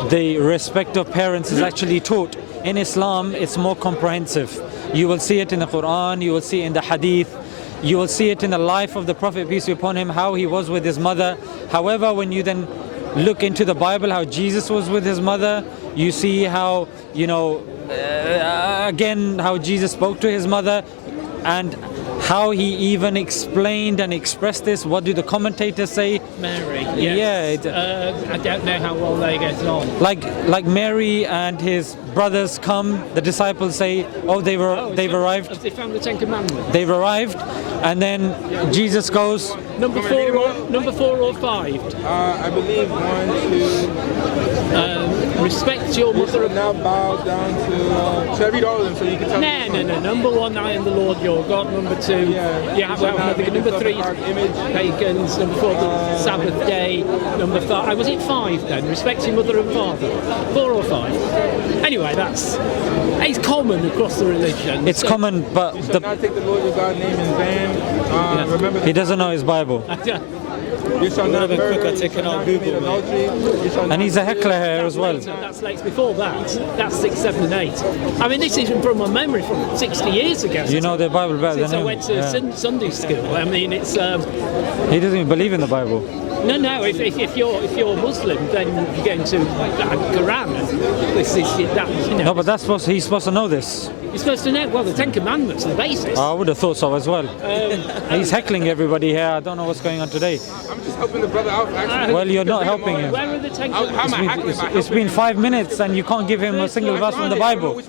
the respect of parents is actually taught, in Islam it's more comprehensive. You will see it in the Quran, you will see it in the Hadith, you will see it in the life of the Prophet, peace be upon him, how he was with his mother. However, when you then look into the Bible, how Jesus was with his mother, you see how, again, how Jesus spoke to his mother and how he even explained and expressed this. What do the commentators say? Mary, yes. Yeah. I don't know how well they get on. Like Mary and his brothers come, the disciples say, they've arrived. Have they found the 10 Commandments? They've arrived, and then Jesus goes. Number 4 or 5? I believe 1, 2. Respect your mother. Now bow down to. Should I read all of them so you can tell me? No. Number 1, I am the Lord your God. Number 2, number 3, pagans. Number 4, the Sabbath day. Number 5, was it 5 then? Respect your mother and father. 4 or 5? Anyway, it's common across the religion. It's common, but You shall not take the Lord your God name in vain. Remember. He doesn't know his Bible. You shall not murder. You shall not commit adultery. And he's a heckler here as well. That's late. Before that, that's 6, 7, and 8. I mean, this is from my memory from 60 years ago. You know the Bible better than Since I him. went to Sunday school. I mean, it's. He doesn't even believe in the Bible. No. If you're Muslim, then you go into the Quran. This is that. No, but he's supposed to know this. You're supposed to know, well, the Ten Commandments are the basis. I would have thought so as well. He's heckling everybody here. I don't know what's going on today. I'm just helping the brother out. Well, you're not helping him. Where are the Ten Commandments? It's been 5 minutes and you can't give him a single verse from the Bible.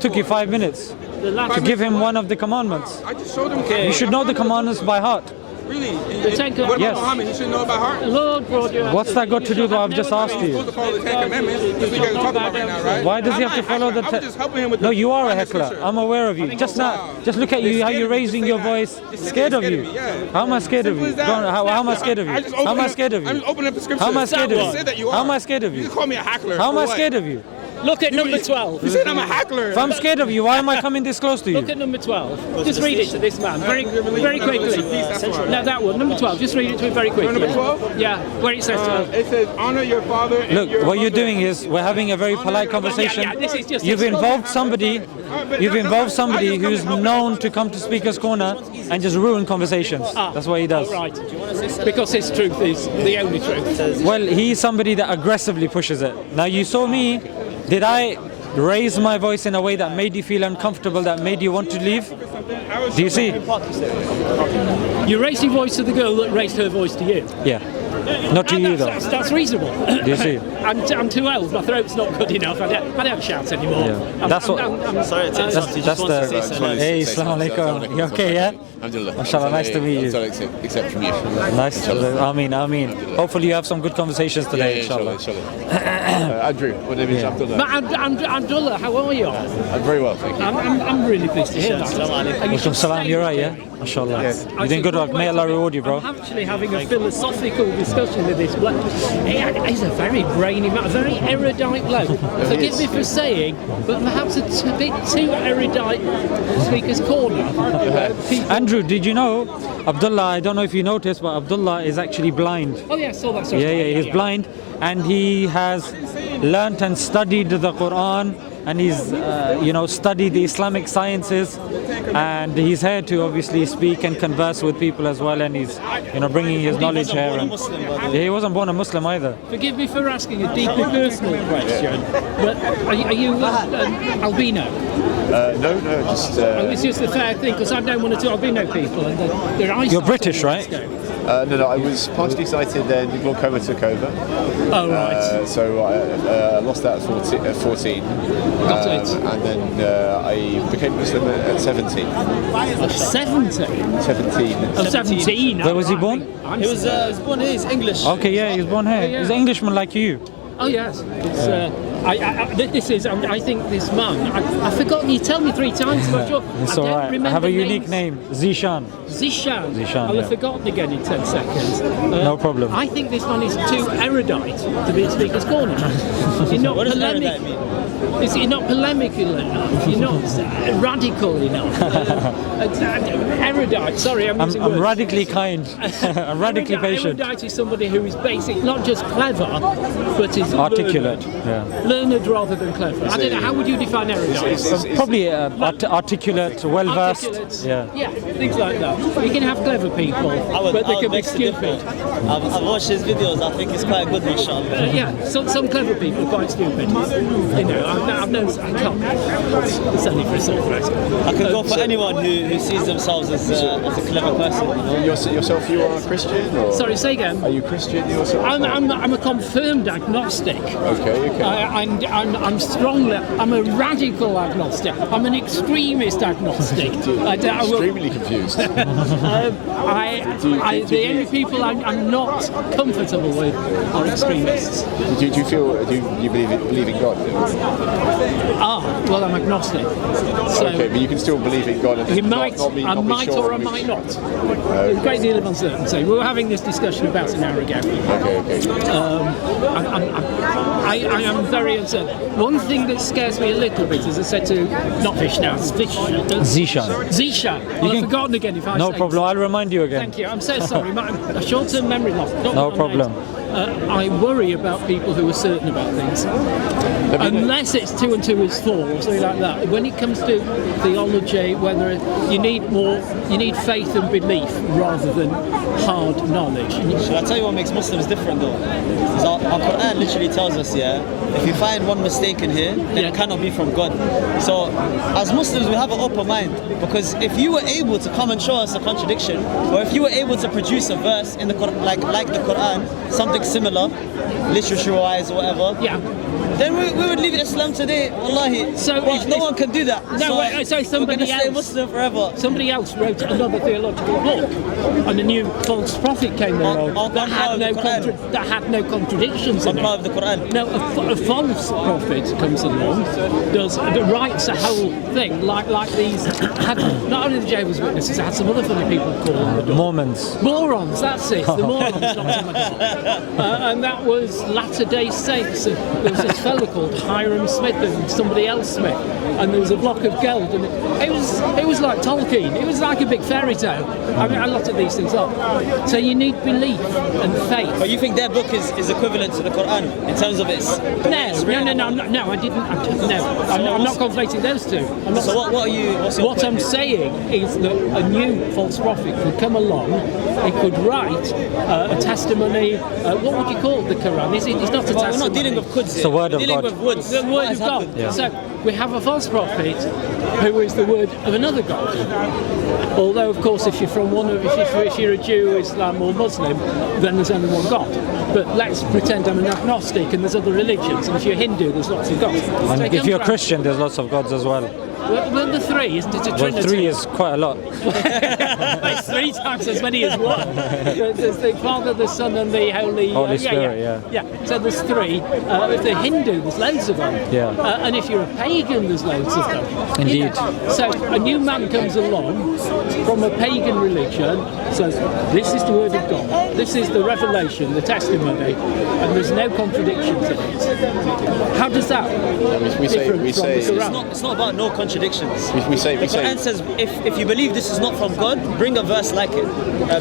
Took you 5 minutes to give him one of the commandments. I just showed him. You should know the commandments by heart. Really? The Ten What about Yes. Muhammad? You should know about heart. The Lord brought you. What's that got to do with what I've just asked You're you? supposed to follow the Ten Commandments. That's what you guys are talking about right now, right? Why does he have to follow the? I'm just helping him with. No, you are a the heckler. scripture. I'm aware of you. Just now, just look at you, how you're raising your voice. Scared of you. How am I scared of you? How am I scared of you? How am I scared of I'm you? just opening up the scripture. How am I scared of You said that you you? are. How am I scared of You you? just call me a hackler. How am for I what? scared of you? Look at number 12. You said I'm a hackler. If I'm scared of you, why am I coming this close to Look you? at number 12. Just read it to this man very quickly. No, that one, number 12. Just read it to him very quickly. Number 12? Yeah, where it says 12. It says, honor your father and Look, your what you're mother." doing is we're having a very polite conversation. Yeah, this is just You've involved somebody. You've involved somebody who's known to come to Speaker's Corner and just ruin conversations. That's what he does. Right. Because his truth is the only truth. Well, he's somebody that aggressively pushes it. Now, you saw me. Did I raise my voice in a way that made you feel uncomfortable, that made you want to leave? Do you see? You raised your voice to the girl that raised her voice to you. Yeah. Not to you, though. That's reasonable. Do you see? I'm too old. My throat's not good enough. I don't shout anymore. Yeah. That's what. Sorry to interrupt. You That's just wanted to say the. hello. Hey, Assalamu alaikum. You okay, yeah? Alhamdulillah. Mashallah, nice to meet you. Except from you. Nice. Ameen. Hopefully you have some good conversations today, inshallah. Andrew, my name is Abdullah. But Abdullah, how are you? I'm very well, thank you. I'm really pleased to hear that. Welcome salam, you're right, yeah? Mashallah. You're doing good work. May Allah reward you, bro. I'm actually having a philosophical discussion with this bloke. He's a very brainy man, a very erudite bloke. Forgive me for saying, but perhaps a bit too erudite Speaker's Corner. Andrew, did you know Abdullah, I don't know if you noticed, but Abdullah is actually blind. Oh yeah, I saw that. Sorry. Yeah, he's blind, and he has learnt and studied the Quran, and he's studied the Islamic sciences, and he's here to obviously speak and converse with people as well, and he's bringing his knowledge here. And he wasn't born a Muslim either. Forgive me for asking a deeply personal question, but are you albino? No, just. It's just a fair thing because I've known one or two albino people, and their eyesight. You're British, right? No, I was partially sighted, then glaucoma took over. Oh, right. So I lost that at 14. Got it. And then I became Muslim at 17. 17? 17. Oh, 17. Where was he born? He was born here. He's English. Okay, yeah, he was born here. He's an Englishman like you. Oh yes, it's, I think this man. I've forgotten. You tell me 3 times, but It's I all don't right. I remember have a unique names. name, Zeeshan. Zeeshan. Zeeshan, I'll yeah. have forgotten again in 10 seconds. No problem. I think this man is too erudite to be a Speaker's Corner. You're not What does polemic. erudite mean? You're not polemical enough. You're not radical enough. Erudite. Sorry, I'm using I'm words. radically kind. I'm radically patient. Erudite is somebody who is basic, not just clever, but is Articulate. learned. Yeah. Learned rather than clever. I don't know. How would you define erudite? Probably articulate, well versed. Articulate. Yeah. Things like that. You can have clever people, but they can be stupid. I've watched his videos. I think it's quite good, mashallah. Yeah, some clever people are quite stupid. You know, I've known. I can't. It's only for a sort of I can go for anyone who sees themselves as a clever person. You know? Yourself, you are a Christian? Or Sorry, say again. Are you Christian yourself? I'm a confirmed agnostic. Okay. I'm strongly. I'm a radical agnostic. I'm an extremist agnostic. Extremely confused. The only people I'm not comfortable with are extremists. Do you believe in God? Well, I'm agnostic. So Okay, but you can still believe in God. And he not might, be I might sure or I which- might not. There's a great deal of uncertainty. We were having this discussion about an hour ago. Okay. I am very uncertain. One thing that scares me a little bit, as I said to, not Vishnu, it's Zeeshan. Zeeshan. Well, I've forgotten again if I No say problem. I'll remind you again. Thank you. I'm so sorry. A short-term memory loss. No problem. I worry about people who are certain about things. Unless it's 2 and 2 is 4 or something like that. When it comes to theology, whether you need faith and belief rather than hard knowledge. Shall I tell you what makes Muslims different though? 'Cause our Quran literally tells us, if you find one mistake in here, then it cannot be from God. So as Muslims, we have an open mind, because if you were able to come and show us a contradiction, or if you were able to produce a verse in the Quran, like the Quran, something similar, literature-wise or whatever, then we would leave Islam today, wallahi. So but no one can do that. So somebody stay Muslim forever. Somebody else wrote another theological book, and a new false prophet came along that had no contradictions in it. Part of the Quran. No, a false prophet comes along, writes a whole thing like these. Not only the Jehovah's Witnesses, it had some other funny people called Mormons. Morons. That's it. The Morons. And that was Latter-day Saints. And there was this fellow called Hiram Smith and somebody else Smith, and there was a block of gold, and it was like Tolkien. It was like a big fairy tale. I mean, a lot of these things are. So you need belief and faith. But you think their book is equivalent to the Quran in terms of its? No, I didn't. I'm not conflating those two. So what are you? What I'm saying is that a new false prophet could come along. He could write a testimony. What would you call the Quran? It's not a testimony. We're not dealing with Quds. It's the word of dealing God. with woods. The word of God. Yeah. So we have a false prophet who is the word of another God. Although, of course, if you're from if you're a Jew, Islam, or Muslim, then there's only one God. But let's pretend I'm an agnostic and there's other religions. And if you're Hindu, there's lots of gods. And if you're a Christian, there's lots of gods as well. Well, the three, isn't it? A Well, trinity. 3 is quite a lot. It's 3 times as many as one. There's the Father, the Son, and the Holy Spirit. Yeah. So there's 3. If they're Hindu, there's loads of them. Yeah. And if you're a pagan, there's loads of them. Indeed. So a new man comes along from a pagan religion, says, this is the word of God, this is the revelation, the testimony, and there's no contradictions in it. How does that differ from the Quran? It's not about no contradictions. We say The Quran says, if you believe this is not from God, bring a verse like it.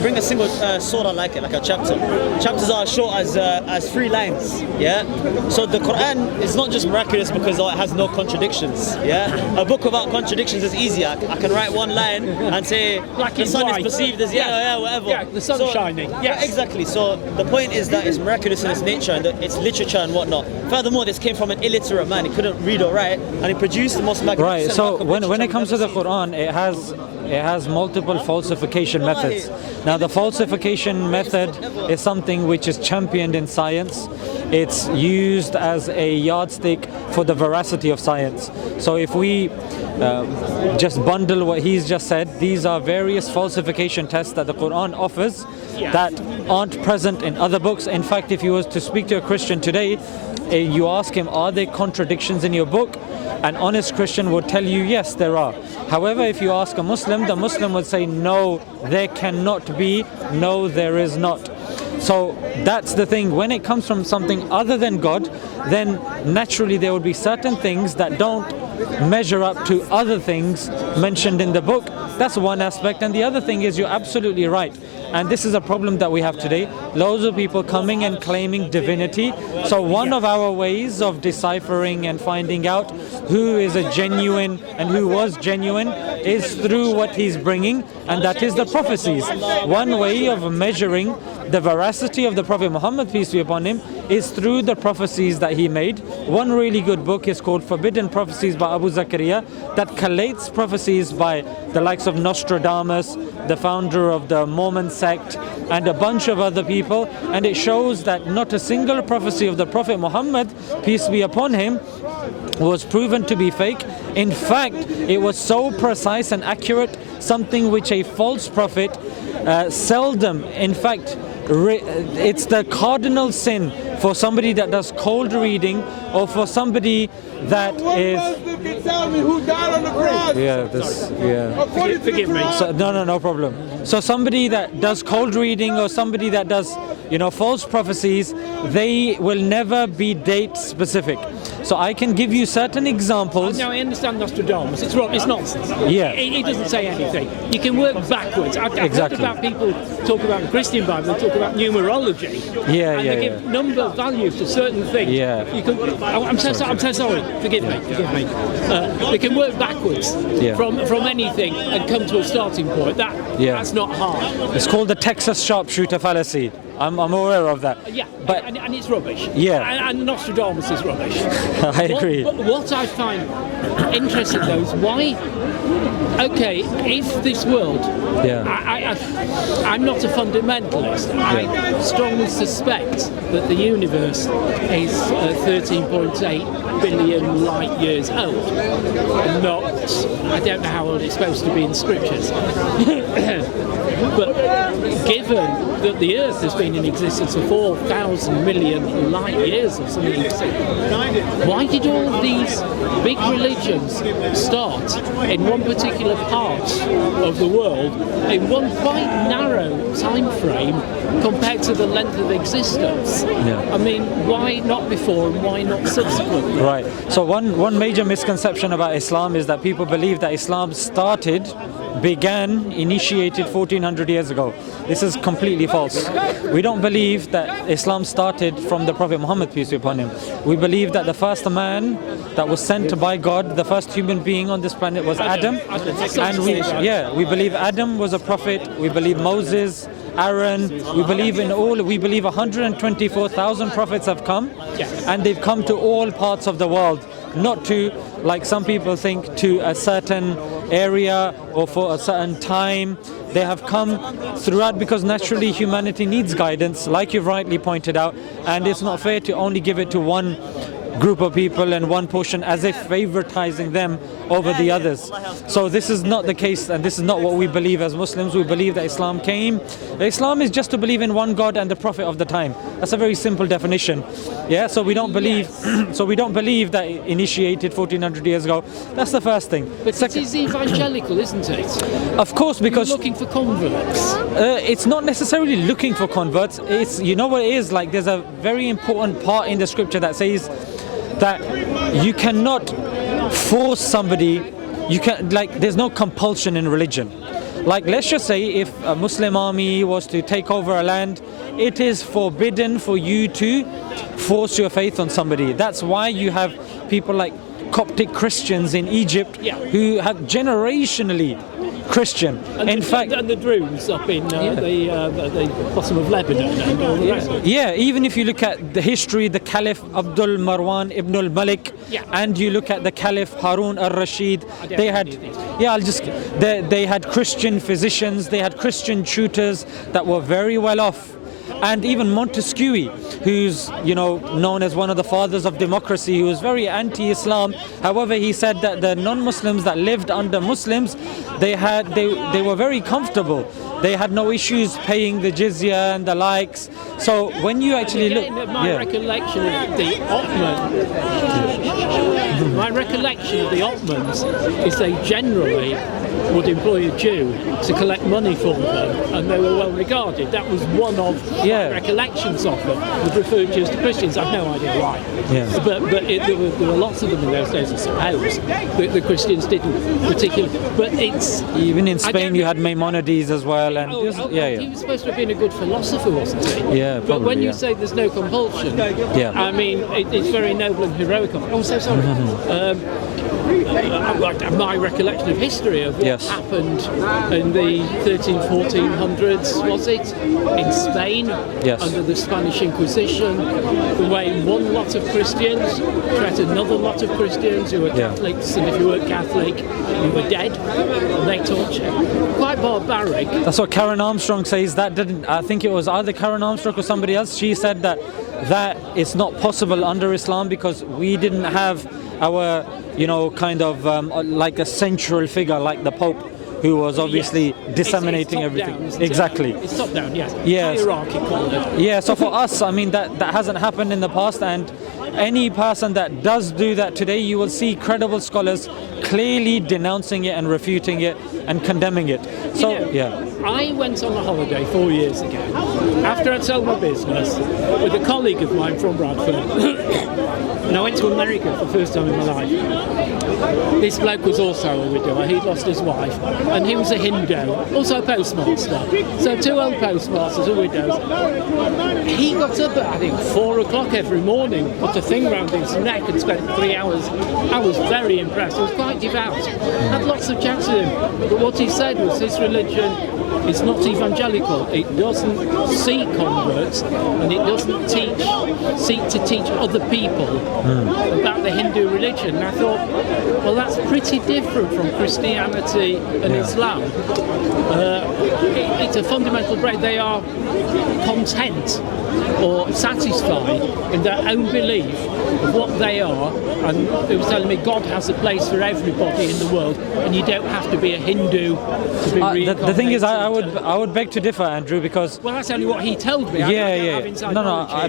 Bring a single surah like it, like a chapter. Chapters are short as 3 lines. Yeah. So the Quran is not just miraculous because it has no contradictions. Yeah. A book without contradictions is easier. I can write 1 line and say like the sun white. is perceived as whatever. Yeah, the sun's shining. Yes. Exactly. So the point is that it's miraculous in its nature and its literature and whatnot. Furthermore, this came from an illiterate man. He couldn't read or write, and he produced the most magnificent. Right. So when it comes to the Quran, it has multiple falsification methods. Now, the falsification method is something which is championed in science. It's used as a yardstick for the veracity of science. So if we just bundle what he's just said, these are various falsification tests that the Quran offers that aren't present in other books. In fact, if you was to speak to a Christian today, you ask him, are there contradictions in your book? An honest Christian would tell you, yes, there are. However, if you ask a Muslim, the Muslim would say, no, there cannot be, no, there is not. So that's the thing. When it comes from something other than God, then naturally there would be certain things that don't measure up to other things mentioned in the book. That's one aspect. And the other thing is, you're absolutely right. And this is a problem that we have today. Loads of people coming and claiming divinity. So one of our ways of deciphering and finding out who is a genuine and who was genuine is through what he's bringing, and that is the prophecies. One way of measuring the veracity of the Prophet Muhammad, peace be upon him, is through the prophecies that he made. One really good book is called Forbidden Prophecies by Abu Zakaria, that collates prophecies by the likes of Nostradamus, the founder of the Mormon sect, and a bunch of other people, and it shows that not a single prophecy of the Prophet Muhammad, peace be upon him, was proven to be fake. In fact, it was so precise and accurate, something which a false prophet seldom, in fact, it's the cardinal sin for somebody that does cold reading, or for somebody that is. Tell me who died on the cross. Forgive me. So, no problem. So somebody that does cold reading, or somebody that does, false prophecies, they will never be date specific. So I can give you certain examples. Now I understand Nostradamus. It's wrong. It's nonsense. Yeah. It doesn't say anything. You can work backwards. I've heard about people talk about the Christian Bible and talk about numerology. And they give number values to certain things. Yeah. You can. I'm so sorry. Forgive me. They can work backwards from anything and come to a starting point. That's not hard. It's called the Texas sharpshooter fallacy. I'm aware of that. Yeah, but and it's rubbish. Yeah. And Nostradamus is rubbish. I agree. What I find interesting though is why. Okay, if this world, I'm not a fundamentalist. I strongly suspect that the universe is 13.8 billion light years old. I don't know how old it's supposed to be in scriptures. But given that the Earth has been in existence for 4,000 million light years or something, why did all these big religions start in one particular part of the world in one quite narrow time frame compared to the length of existence? I mean, why not before and why not subsequently? Right. So one major misconception about Islam is that people believe that Islam initiated 1400 years ago. This is completely false. We don't believe that Islam started from the Prophet Muhammad, peace be upon him. We believe that the first man that was sent by God, the first human being on this planet was Adam. And we believe Adam was a prophet. We believe Moses, Aaron, we believe 124,000 prophets have come, and they've come to all parts of the world, not to, like some people think, to a certain area or for a certain time. They have come throughout because naturally humanity needs guidance, like you've rightly pointed out, and it's not fair to only give it to one group of people and one portion as if favoritizing them over the others. So this is not the case, and this is not what we believe as Muslims. We believe that Islam is just to believe in one God and the Prophet of the time. That's a very simple definition. So we don't believe that it initiated 1400 years ago. That's the first thing. But it is evangelical, isn't it? Of course, because you're looking for converts. It's not necessarily looking for converts. It's, you know what it is, like there's a very important part in the scripture that says that you cannot force somebody, there's no compulsion in religion. Like, let's just say if a Muslim army was to take over a land, it is forbidden for you to force your faith on somebody. That's why you have people like Coptic Christians in Egypt who have generationally Christian. And the Druze up in the bottom of Lebanon and all the rest of it. Yeah, even if you look at the history, the Caliph Abdul Marwan ibn al-Malik, and you look at the Caliph Harun al-Rashid, they had Christian physicians, they had Christian tutors that were very well off. And even Montesquieu, who's known as one of the fathers of democracy, who was very anti-Islam. However, he said that the non-Muslims that lived under Muslims, they were very comfortable. They had no issues paying the jizya and the likes. So when you actually look, my recollection of the Ottomans is they generally would employ a Jew to collect money for them, and they were well regarded. That was one of my recollections of them. Would refer Jews to Christians. I've no idea why. But there were lots of them in those days, I suppose. The Christians didn't particularly. But it's even in Spain you had Maimonides as well, and he was supposed to have been a good philosopher, wasn't he? Yeah, probably, but when you say there's no compulsion, I mean it's very noble and heroic of it. Oh, so sorry. My recollection of history of what happened in the 1400s, was it, in Spain, under the Spanish Inquisition, the way one lot of Christians threatened another lot of Christians who were Catholics, and if you weren't Catholic, you were dead, and they tortured you. Quite barbaric. That's what Karen Armstrong says. I think it was either Karen Armstrong or somebody else. She said that it's not possible under Islam because we didn't have our, like a central figure like the Pope, who was obviously disseminating everything. Exactly. It's top down, yes. Hierarchical. Yeah, so for us, I mean, that hasn't happened in the past, and any person that does do that today, you will see credible scholars clearly denouncing it and refuting it and condemning it. So, I went on a holiday 4 years ago, after I'd sold my business, with a colleague of mine from Bradford, and I went to America for the first time in my life. This bloke was also a widower. He'd lost his wife, and he was a Hindu, also a postmaster. So 2 old postmasters are widows. He got up at, I think, 4 o'clock every morning, put a thing round his neck and spent 3 hours. I was very impressed. I was quite devout. Had lots of chats with him. But what he said was this religion is not evangelical. It doesn't seek converts, and it doesn't seek to teach other people about the Hindu religion. And I thought, well, that's pretty different from Christianity and Islam. It's a fundamental break. They are content or satisfied in their own belief of what they are, and it was telling me God has a place for everybody in the world, and you don't have to be a Hindu to be reincarnated. The thing is, I would beg to differ, Andrew, because well, that's only what he told me.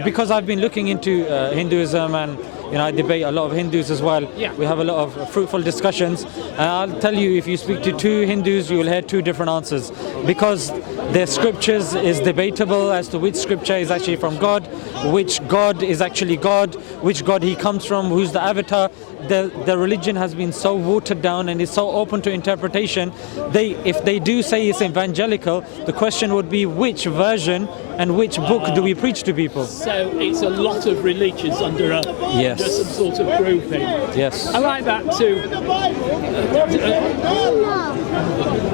Because I've been looking into Hinduism, and I debate a lot of Hindus as well. Yeah. We have a lot of fruitful discussions, and I'll tell you, if you speak to two Hindus, you will hear two different answers, because their scriptures is debatable as to which scripture is actually from God, which God is actually God, which God he comes from, who's the avatar. The religion has been so watered down and is so open to interpretation. If they do say it's evangelical, the question would be which version and which book do we preach to people? So it's a lot of religions under some sort of grouping. Yes. I like that too.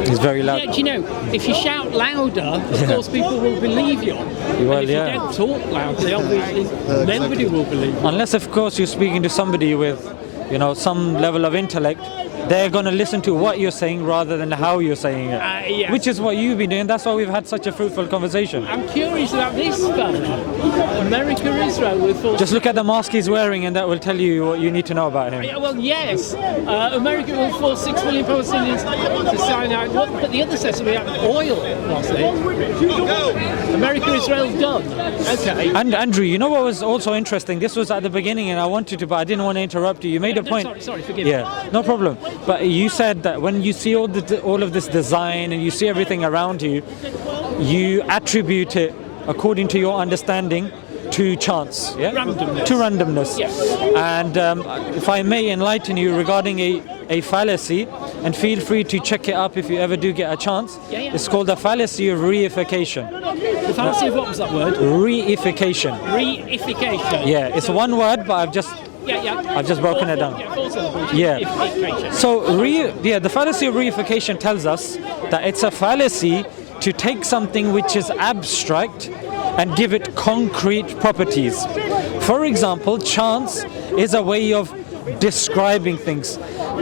It's very loud. Yeah, do you know, if you shout louder, of course people will believe you. Well, and if you don't talk loudly, obviously nobody will believe you. Unless, of course, you're speaking to somebody with, some level of intellect, they're going to listen to what you're saying rather than how you're saying it. Yes. Which is what you've been doing. That's why we've had such a fruitful conversation. I'm curious about this fella. America, Israel will fall. Just look at the mask he's wearing and that will tell you what you need to know about him. Well, yes. America will force 6 million Palestinians to sign out. But the other says we have oil, was it? America, Israel done. Okay. And Andrew, you know what was also interesting? This was at the beginning and I wanted to, but I didn't want to interrupt you. You made a point. Sorry, forgive me. Yeah, no problem. But you said that when you see all of this design and you see everything around you, you attribute it, according to your understanding, to chance, Randomness. To randomness. Yes. And if I may enlighten you regarding a fallacy, and feel free to check it up if you ever do get a chance. Yeah. It's called the fallacy of reification. The fallacy of what was that word? Reification. Reification. Yeah, it's one word, but I've just broken it down. Yeah. So, the fallacy of reification tells us that it's a fallacy to take something which is abstract and give it concrete properties. For example, chance is a way of describing things.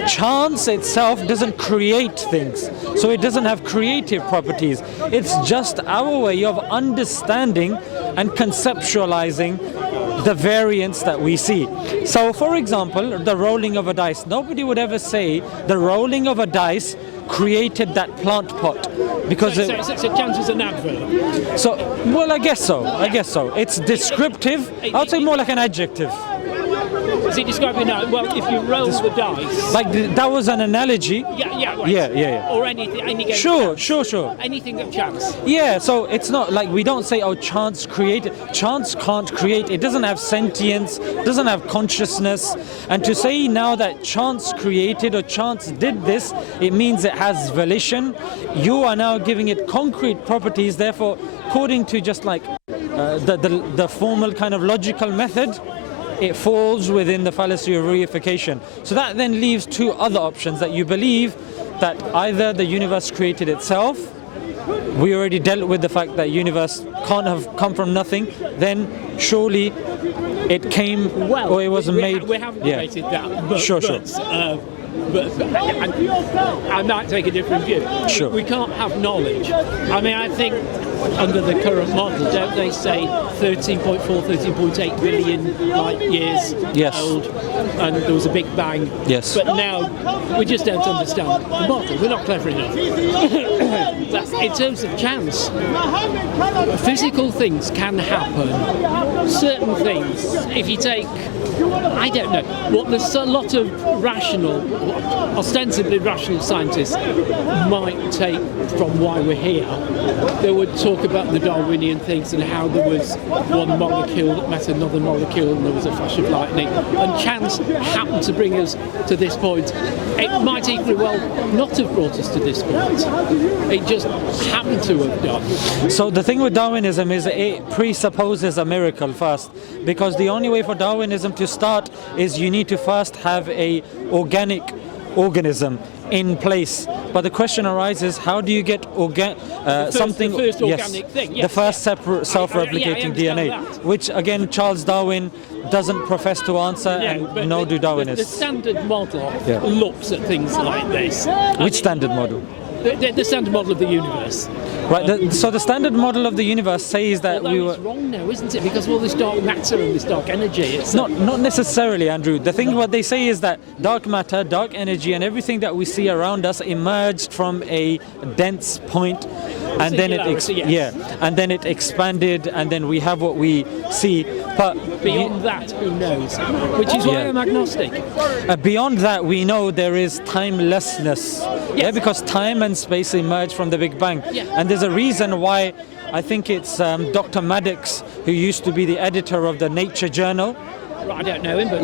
Chance itself doesn't create things, so it doesn't have creative properties. It's just our way of understanding and conceptualizing the variance that we see. So, for example, the rolling of a dice. Nobody would ever say the rolling of a dice created that plant pot, because so chance is an adverb. So, well, I guess so. It's descriptive. I'd say more like an adjective. Is it describing now? Well, if you roll the dice. Like that was an analogy. Yeah. Right. Yeah. Or anything. Any game. Sure. Anything of chance. Yeah. So it's not like we don't say, oh, chance created. Chance can't create. It doesn't have sentience. Doesn't have consciousness. And to say now that chance created or chance did this, it means it has volition. You are now giving it concrete properties. Therefore, according to just like the formal kind of logical method, it falls within the fallacy of reification. So that then leaves two other options: that you believe that either the universe created itself. We already dealt with the fact that universe can't have come from nothing. Then surely it came, or it was made. We haven't debated that. But, sure. But I might take a different view. Sure. We can't have knowledge. I mean, I think under the current model, don't they say 13.4, 13.8 billion light years old, and there was a big bang. Yes. But now we just don't understand the model. We're not clever enough. In terms of chance, physical things can happen. Certain things, if you take, I don't know, there's a lot of ostensibly rational scientists might take from why we're here. They would talk about the Darwinian things and how there was one molecule that met another molecule and there was a flash of lightning, and chance happened to bring us to this point. It might equally well not have brought us to this point. It just happened to have done. So the thing with Darwinism is it presupposes a miracle first, because the only way for Darwinism to start is you need to first have a organic organism. in place. But the question arises, how do you get something... The first organic yes, thing, yes, the first separate self-replicating DNA, that. which again Charles Darwin doesn't profess to answer, and no do Darwinists. The standard model looks at things like this. Which standard model? The standard model of the universe. Right, so the standard model of the universe says that Although we were... it's wrong now, isn't it? Because of all this dark matter and this dark energy. It's Not necessarily, Andrew. The thing what they say is that dark matter, dark energy, and everything that we see around us emerged from a dense point, and then and then it expanded, and then we have what we see. But beyond that, who knows? Which is why I'm agnostic. Beyond that, we know there is timelessness. Yeah, because time and space emerged from the Big Bang. And there's a reason why I think it's Dr. Maddox, who used to be the editor of the Nature Journal. I don't know him, but...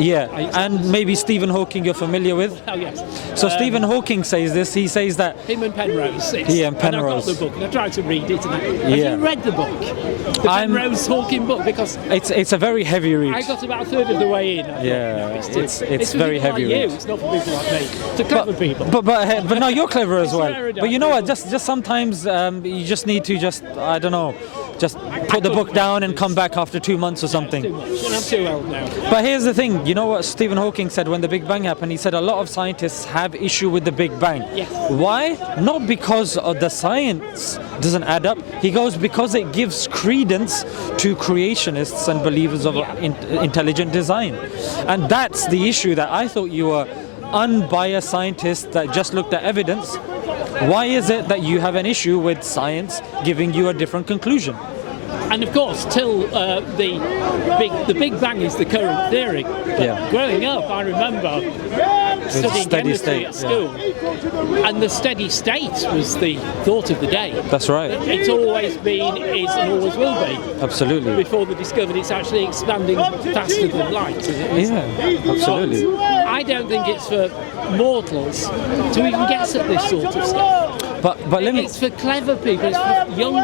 and maybe Stephen Hawking you're familiar with. Oh, yes. So Stephen Hawking says this, he says that... Him and Penrose. And Penrose. And I've got the book, and I tried to read it. Have you read the book? The Penrose Hawking book? Because... It's a very heavy read. I got about a third of the way in. It's very heavy read. It's not for people like me. It's clever people. But no, you're clever as well. But you know what, just sometimes you just need to I don't know, just put the book down and come back after 2 months or something. Too much, and I'm too old now. But here's the thing, you know what Stephen Hawking said when the Big Bang happened? He said a lot of scientists have issue with the Big Bang. Yes. Why? Not because of the science doesn't add up. He goes because it gives credence to creationists and believers of intelligent design. And that's the issue, that I thought you were unbiased scientists that just looked at evidence. Why is it that you have an issue with science giving you a different conclusion? And of course, till the Big Bang is the current theory. But growing up, I remember studying chemistry at school, and the steady state was the thought of the day. That's right. It's always been, is, and always will be. Absolutely. Before they discovered it's actually expanding faster than light. Absolutely. But I don't think it's for mortals to even guess at this sort of stuff. But let me... It's for clever people. It's for young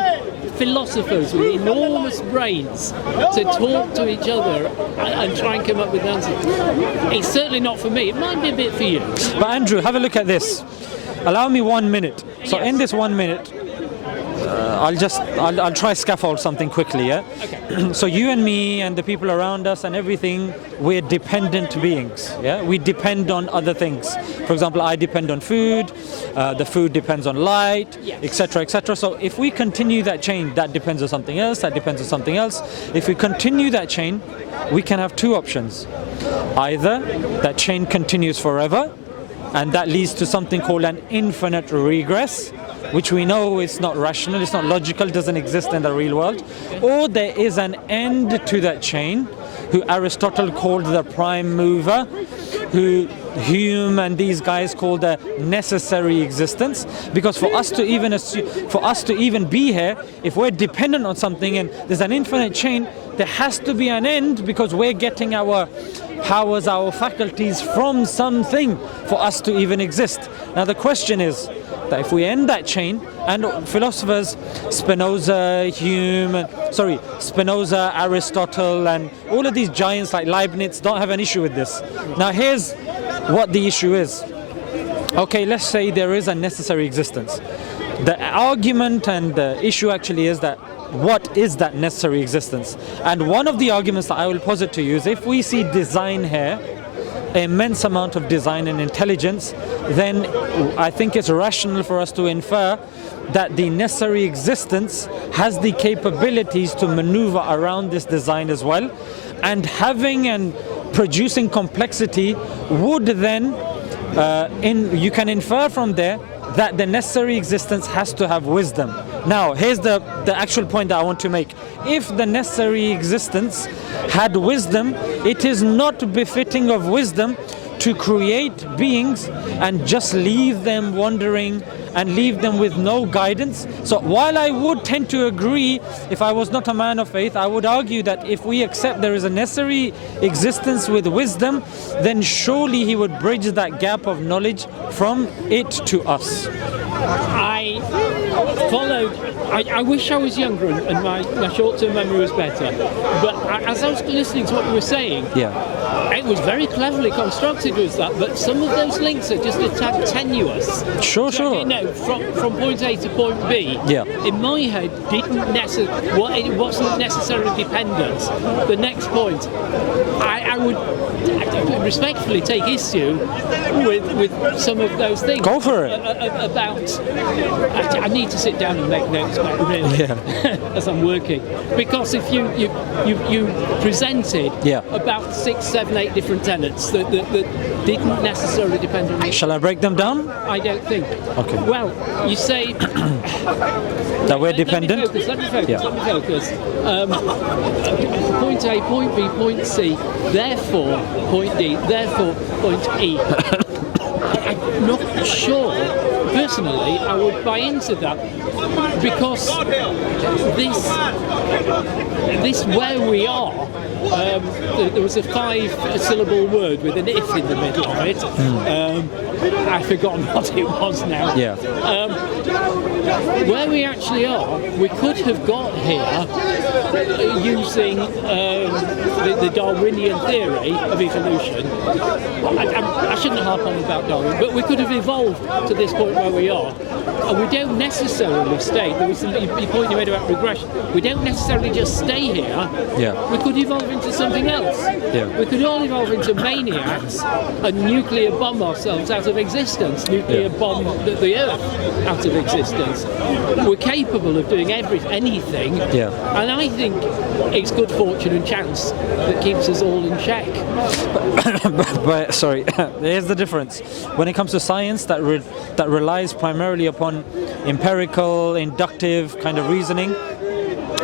philosophers with enormous brains to talk to each other and try and come up with answers. It's certainly not for me. It might be a bit for you. But Andrew, have a look at this. Allow me 1 minute. So in this 1 minute, I'll try scaffold something quickly, yeah? Okay. So you and me and the people around us and everything, we're dependent beings, yeah? We depend on other things. For example, I depend on food, the food depends on light, etc., etc. So if we continue that chain, that depends on something else, that depends on something else. If we continue that chain, we can have two options. Either that chain continues forever, and that leads to something called an infinite regress, which we know is not rational, it's not logical, doesn't exist in the real world. Or there is an end to that chain, who Aristotle called the prime mover, who Hume and these guys call the necessary existence. Because for us to even be here, if we're dependent on something and there's an infinite chain, there has to be an end, because we're getting our powers, our faculties from something for us to even exist. Now the question is that if we end that chain, and philosophers, Spinoza, Aristotle, and all of these giants like Leibniz don't have an issue with this. Now here's what the issue is. Okay, let's say there is a necessary existence. The argument and the issue actually is that what is that necessary existence? And one of the arguments that I will posit to you is, if we see design here, immense amount of design and intelligence, then I think it's rational for us to infer that the necessary existence has the capabilities to maneuver around this design as well, and having and producing complexity would then you can infer from there that the necessary existence has to have wisdom. Now, here's the actual point that I want to make. If the necessary existence had wisdom, it is not befitting of wisdom to create beings and just leave them wandering and leave them with no guidance. So while I would tend to agree, if I was not a man of faith, I would argue that if we accept there is a necessary existence with wisdom, then surely he would bridge that gap of knowledge from it to us. followed. I wish I was younger and my short-term memory was better. But as I was listening to what you were saying, it was very cleverly constructed, was that? But some of those links are just a tad tenuous. Sure. You know, from point A to point B. In my head, it wasn't necessarily dependent. The next point, I would respectfully take issue with some of those things. Go for it. I need to sit down and make notes back, really, as I'm working. Because if you presented about 6, 7, 8 different tenets that didn't necessarily depend on me. Shall I break them down? I don't think. Okay. Well, you say that we're dependent. Let me focus. Point A, point B, point C, therefore point D, therefore point E. I'm not sure, personally, I would buy into that, because this where we are, there was a 5-syllable word with an if in the middle of it. I've forgotten what it was now. Where we actually are, we could have got here using the Darwinian theory of evolution. I shouldn't harp on about Darwin, but we could have evolved to this point where we are. And we don't necessarily stay. There was the point you made about regression. We don't necessarily just stay here. We could evolve into something else. We could all evolve into maniacs and nuclear bomb ourselves out of existence, nuclear bomb the Earth out of existence. We're capable of doing anything, and I think it's good fortune and chance that keeps us all in check. But sorry, here's the difference. When it comes to science, that relies primarily upon empirical, inductive kind of reasoning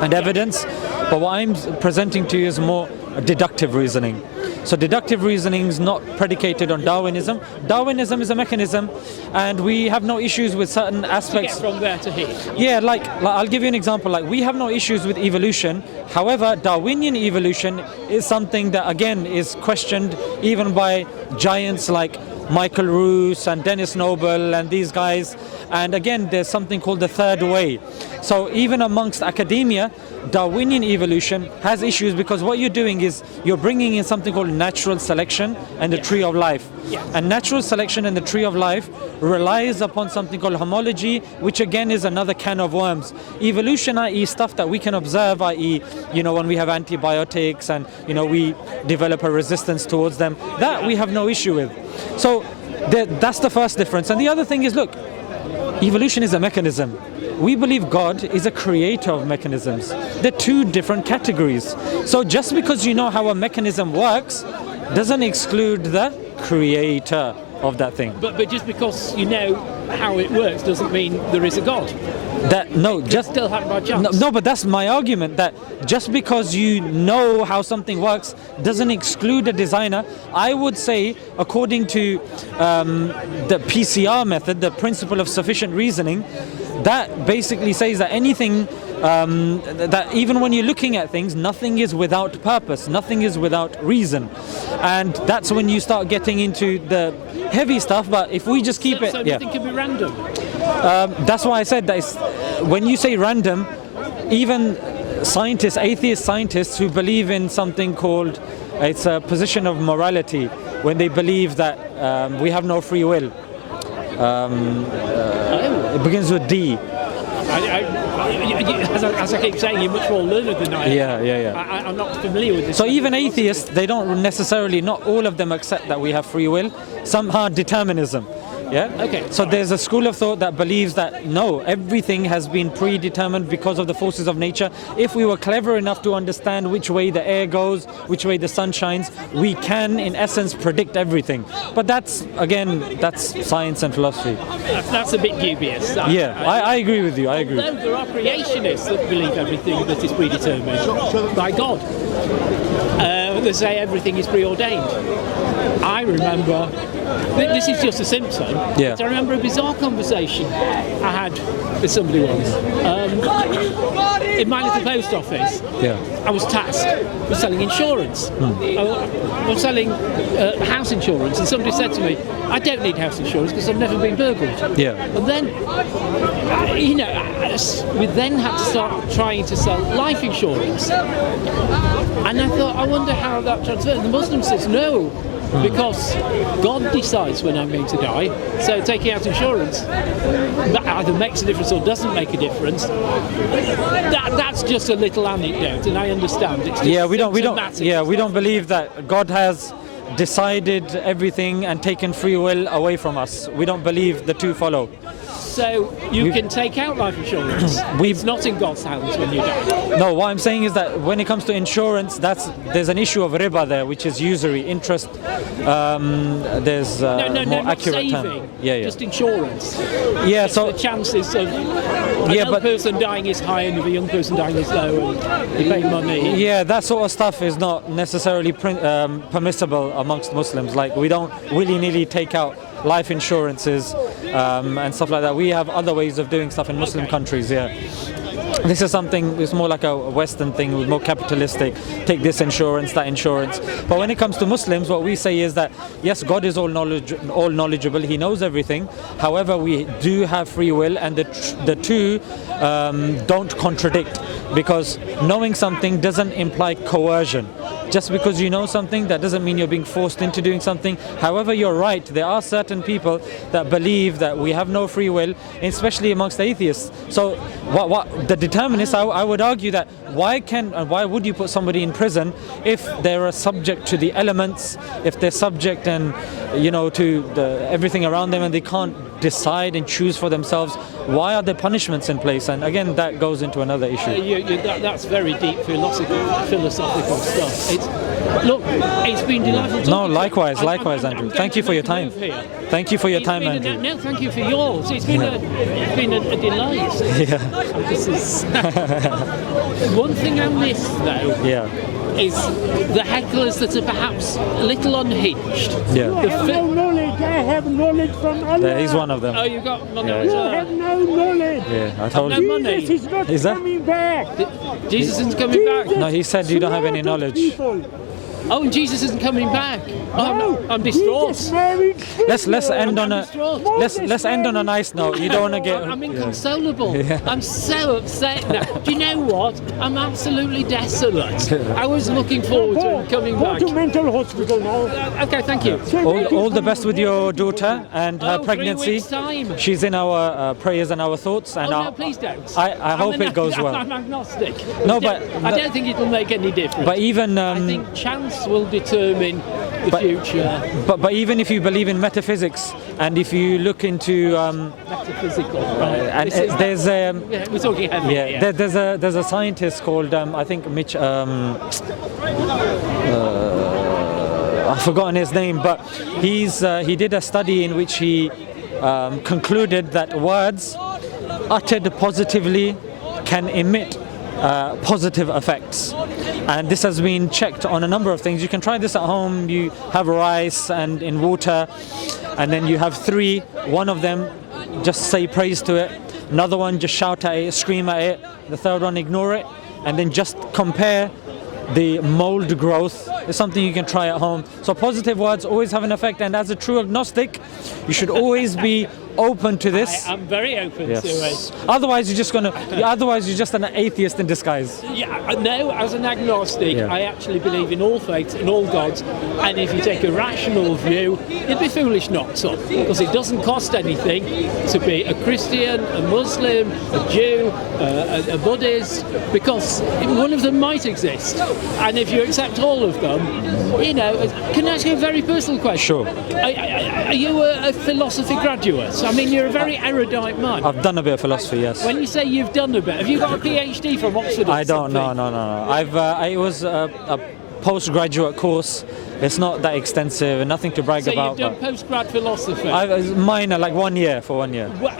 and evidence. But what I'm presenting to you is more deductive reasoning. So deductive reasoning is not predicated on Darwinism. Darwinism is a mechanism, and we have no issues with certain aspects. To get from there to here. Yeah, like I'll give you an example. Like, we have no issues with evolution. However, Darwinian evolution is something that, again, is questioned even by giants like Michael Roos and Dennis Noble and these guys. And again, there's something called the third way. So even amongst academia, Darwinian evolution has issues, because what you're doing is you're bringing in something called natural selection and the tree of life. And natural selection and the tree of life relies upon something called homology, which again is another can of worms. Evolution, i.e. stuff that we can observe, i.e. when we have antibiotics and we develop a resistance towards them, that we have no issue with. So that's the first difference. And the other thing is, look, evolution is a mechanism. We believe God is a creator of mechanisms. They're two different categories. So just because you know how a mechanism works doesn't exclude the creator of that thing. But just because you know how it works doesn't mean there is a God. Still have my chance. No, but that's my argument, that just because you know how something works doesn't exclude a designer. I would say, according to the PCR method, the principle of sufficient reasoning, that basically says that anything, that even when you're looking at things, nothing is without purpose, nothing is without reason. And that's when you start getting into the heavy stuff. But if we just keep it... So nothing can be random? That's why I said that when you say random, even scientists, atheist scientists who believe in something called, it's a position of morality, when they believe that we have no free will. It begins with D. As I keep saying, you're much more learned than I am. I'm not familiar with this. So even atheists, they don't necessarily, not all of them accept that we have free will. Some have determinism. Okay. So there's a school of thought that believes that no, everything has been predetermined because of the forces of nature. If we were clever enough to understand which way the air goes, which way the sun shines, we can, in essence, predict everything. But that's science and philosophy. That's a bit dubious. I agree with you. I agree. Although there are creationists that believe everything that is predetermined by God. They say everything is preordained. I remember, this is just a symptom, but I remember a bizarre conversation I had with somebody once. in my little post office, I was tasked with selling insurance. I was selling house insurance, and somebody said to me, I don't need house insurance because I've never been burgled. Yeah. And then, you know, we then had to start trying to sell life insurance. And I thought, I wonder how that transfers. The Muslim says no, because God decides when I'm going to die. So taking out insurance that either makes a difference or doesn't make a difference. That's just a little anecdote, and I understand. It's just we don't believe that God has decided everything and taken free will away from us. We don't believe the two follow. So you can take out life insurance. It's not in God's hands when you die. No, what I'm saying is that when it comes to insurance, there's an issue of riba there, which is usury, interest. There's more accurate term. Just insurance. Yeah, so the chances of a young person dying is high and of a young person dying is low, and you pay money. Yeah, that sort of stuff is not necessarily permissible amongst Muslims. Like, we don't willy-nilly take out life insurances and stuff like that. We have other ways of doing stuff in Muslim countries. This is something, it's more like a Western thing, more capitalistic. Take this insurance, that insurance. But when it comes to Muslims, what we say is that, yes, God is all knowledgeable, He knows everything. However, we do have free will, and the two don't contradict, because knowing something doesn't imply coercion. Just because you know something, that doesn't mean you're being forced into doing something. However, you're right, there are certain people that believe that we have no free will, especially amongst atheists. So what the determinists, I would argue that why would you put somebody in prison if they're subject to the elements, if they're subject to everything around them, and they can't decide and choose for themselves? Why are there punishments in place? And again, that goes into another issue. That's very deep philosophical stuff. It's been delightful. No, likewise, Andrew. Thank you for your time. Thank you for your time, Andrew. No, thank you for yours. It's been a delight. Yeah. This is one thing I missed though. Yeah. Is the hecklers that are perhaps a little unhinged. Yeah. I have no knowledge. I have knowledge from Allah. Yeah, he's one of them. Oh, you got knowledge. You have no knowledge. Yeah, I told no you. money. Jesus is not coming back. Jesus isn't coming back. No, he said you don't have any knowledge. People. Oh, and Jesus isn't coming back. No, I'm distraught. Let's end on a nice note. You don't want to get. I'm inconsolable. Yeah. I'm so upset now. Do you know what? I'm absolutely desolate. I was looking forward to him coming back. Go to mental hospital now. Okay, thank you. All the best with your daughter and her pregnancy. 3 weeks' time. She's in our prayers and our thoughts. And no, please don't. I hope it goes well. I'm agnostic. No, but I don't think it'll make any difference. But even I think chance will determine the future. But even if you believe in metaphysics, and if you look into metaphysical, right? And there's we're talking heavy. Yeah, there's a scientist called I think Mitch. I've forgotten his name, but he did a study in which he concluded that words uttered positively can emit positive effects, and this has been checked on a number of things. You can try this at home. You have rice and in water, and then you have 3. One of them, just say praise to it. Another one, just shout at it, scream at it. The third one, ignore it, and then just compare the mold growth. Is something you can try at home. So positive words always have an effect, and as a true agnostic, you should always be open to this. I'm very open to it. Otherwise, you're just an atheist in disguise. Yeah, no, as an agnostic, I actually believe in all faiths, in all gods, and if you take a rational view, you'd be foolish not to, because it doesn't cost anything to be a Christian, a Muslim, a Jew, a Buddhist, because one of them might exist, and if you accept all of them, can I ask you a very personal question? Sure. Are you a philosophy graduate? I mean, you're a very erudite man. I've done a bit of philosophy, yes. When you say you've done a bit, have you got a PhD from Oxford? I don't. No. It was a postgraduate course. It's not that extensive and nothing to brag about. So you've done postgrad philosophy? Minor, like 1 year, for 1 year. Well,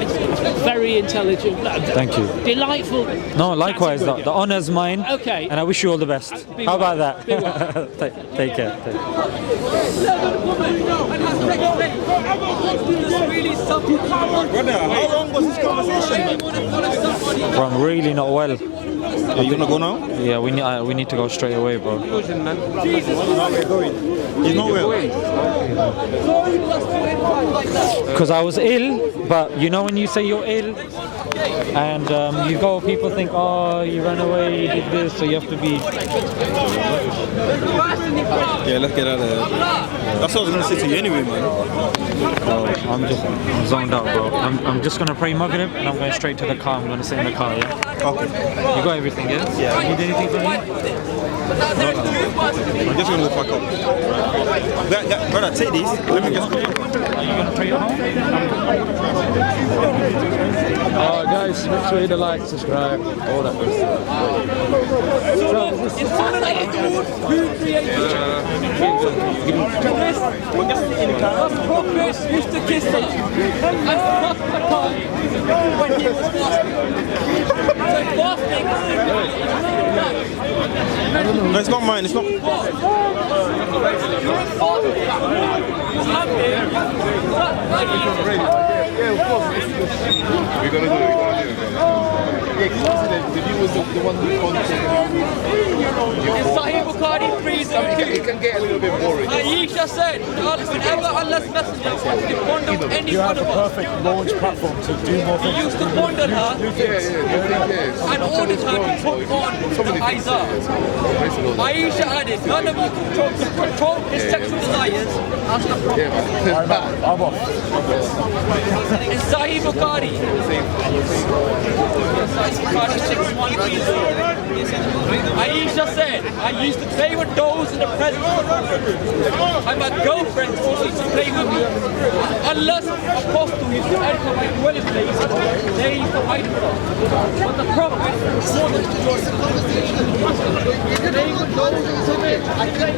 it's very intelligent. Thank you. Delightful. No, likewise. The honour's mine. Okay. And I wish you all the best. How about that? Be well. Take care. Brother, how long was this conversation? Bro, I'm really not well. Yeah, you gonna go now? Yeah, we need to go straight away, bro. He's not well. Because I was ill, but you know when you say you're ill, and you go, people think, oh, you ran away, you did this, so you have to be. Yeah, let's get out of here. That's what I was gonna say to you anyway, man. Bro, I'm zoned out, bro. I'm just gonna pray Maghrib, and I'm going straight to the car. I'm gonna sit in the car, yeah? Okay. You got everything, yeah? Yeah. You need anything from me? I'm just gonna go pack up. Brother, take these. Let me just. Are you gonna pray at home? Guys, make sure you hit the like, subscribe, all that good stuff. Used to kiss him. When he was No, it's not mine. It's not. We're gonna do it. Yeah, because the view was the one who it can get a little bit boring. Aisha said, whenever Allah's messenger wants to ponder any You one have of the us, perfect launch platform to do more he things. used to ponder her Yeah. and ordered her to put on the Isa. Aisha added, none of you can control his sexual desires as the Prophet. I'm off. In Sahih Bukhari, Aisha said, I used to play with those in the presence of the Prophet. And my girlfriend also used to play with me. Unless apostle used to enter my dwelling place, they used to hide from. But the Prophet more than they would go to it. I claim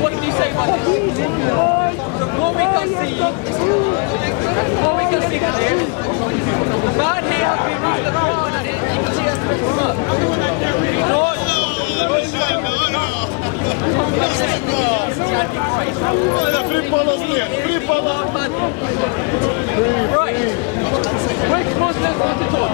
what did you say about this? So what we can see clear, the bad hair has been reached the ground and you can see us from up. Right. Which Muslims want to talk?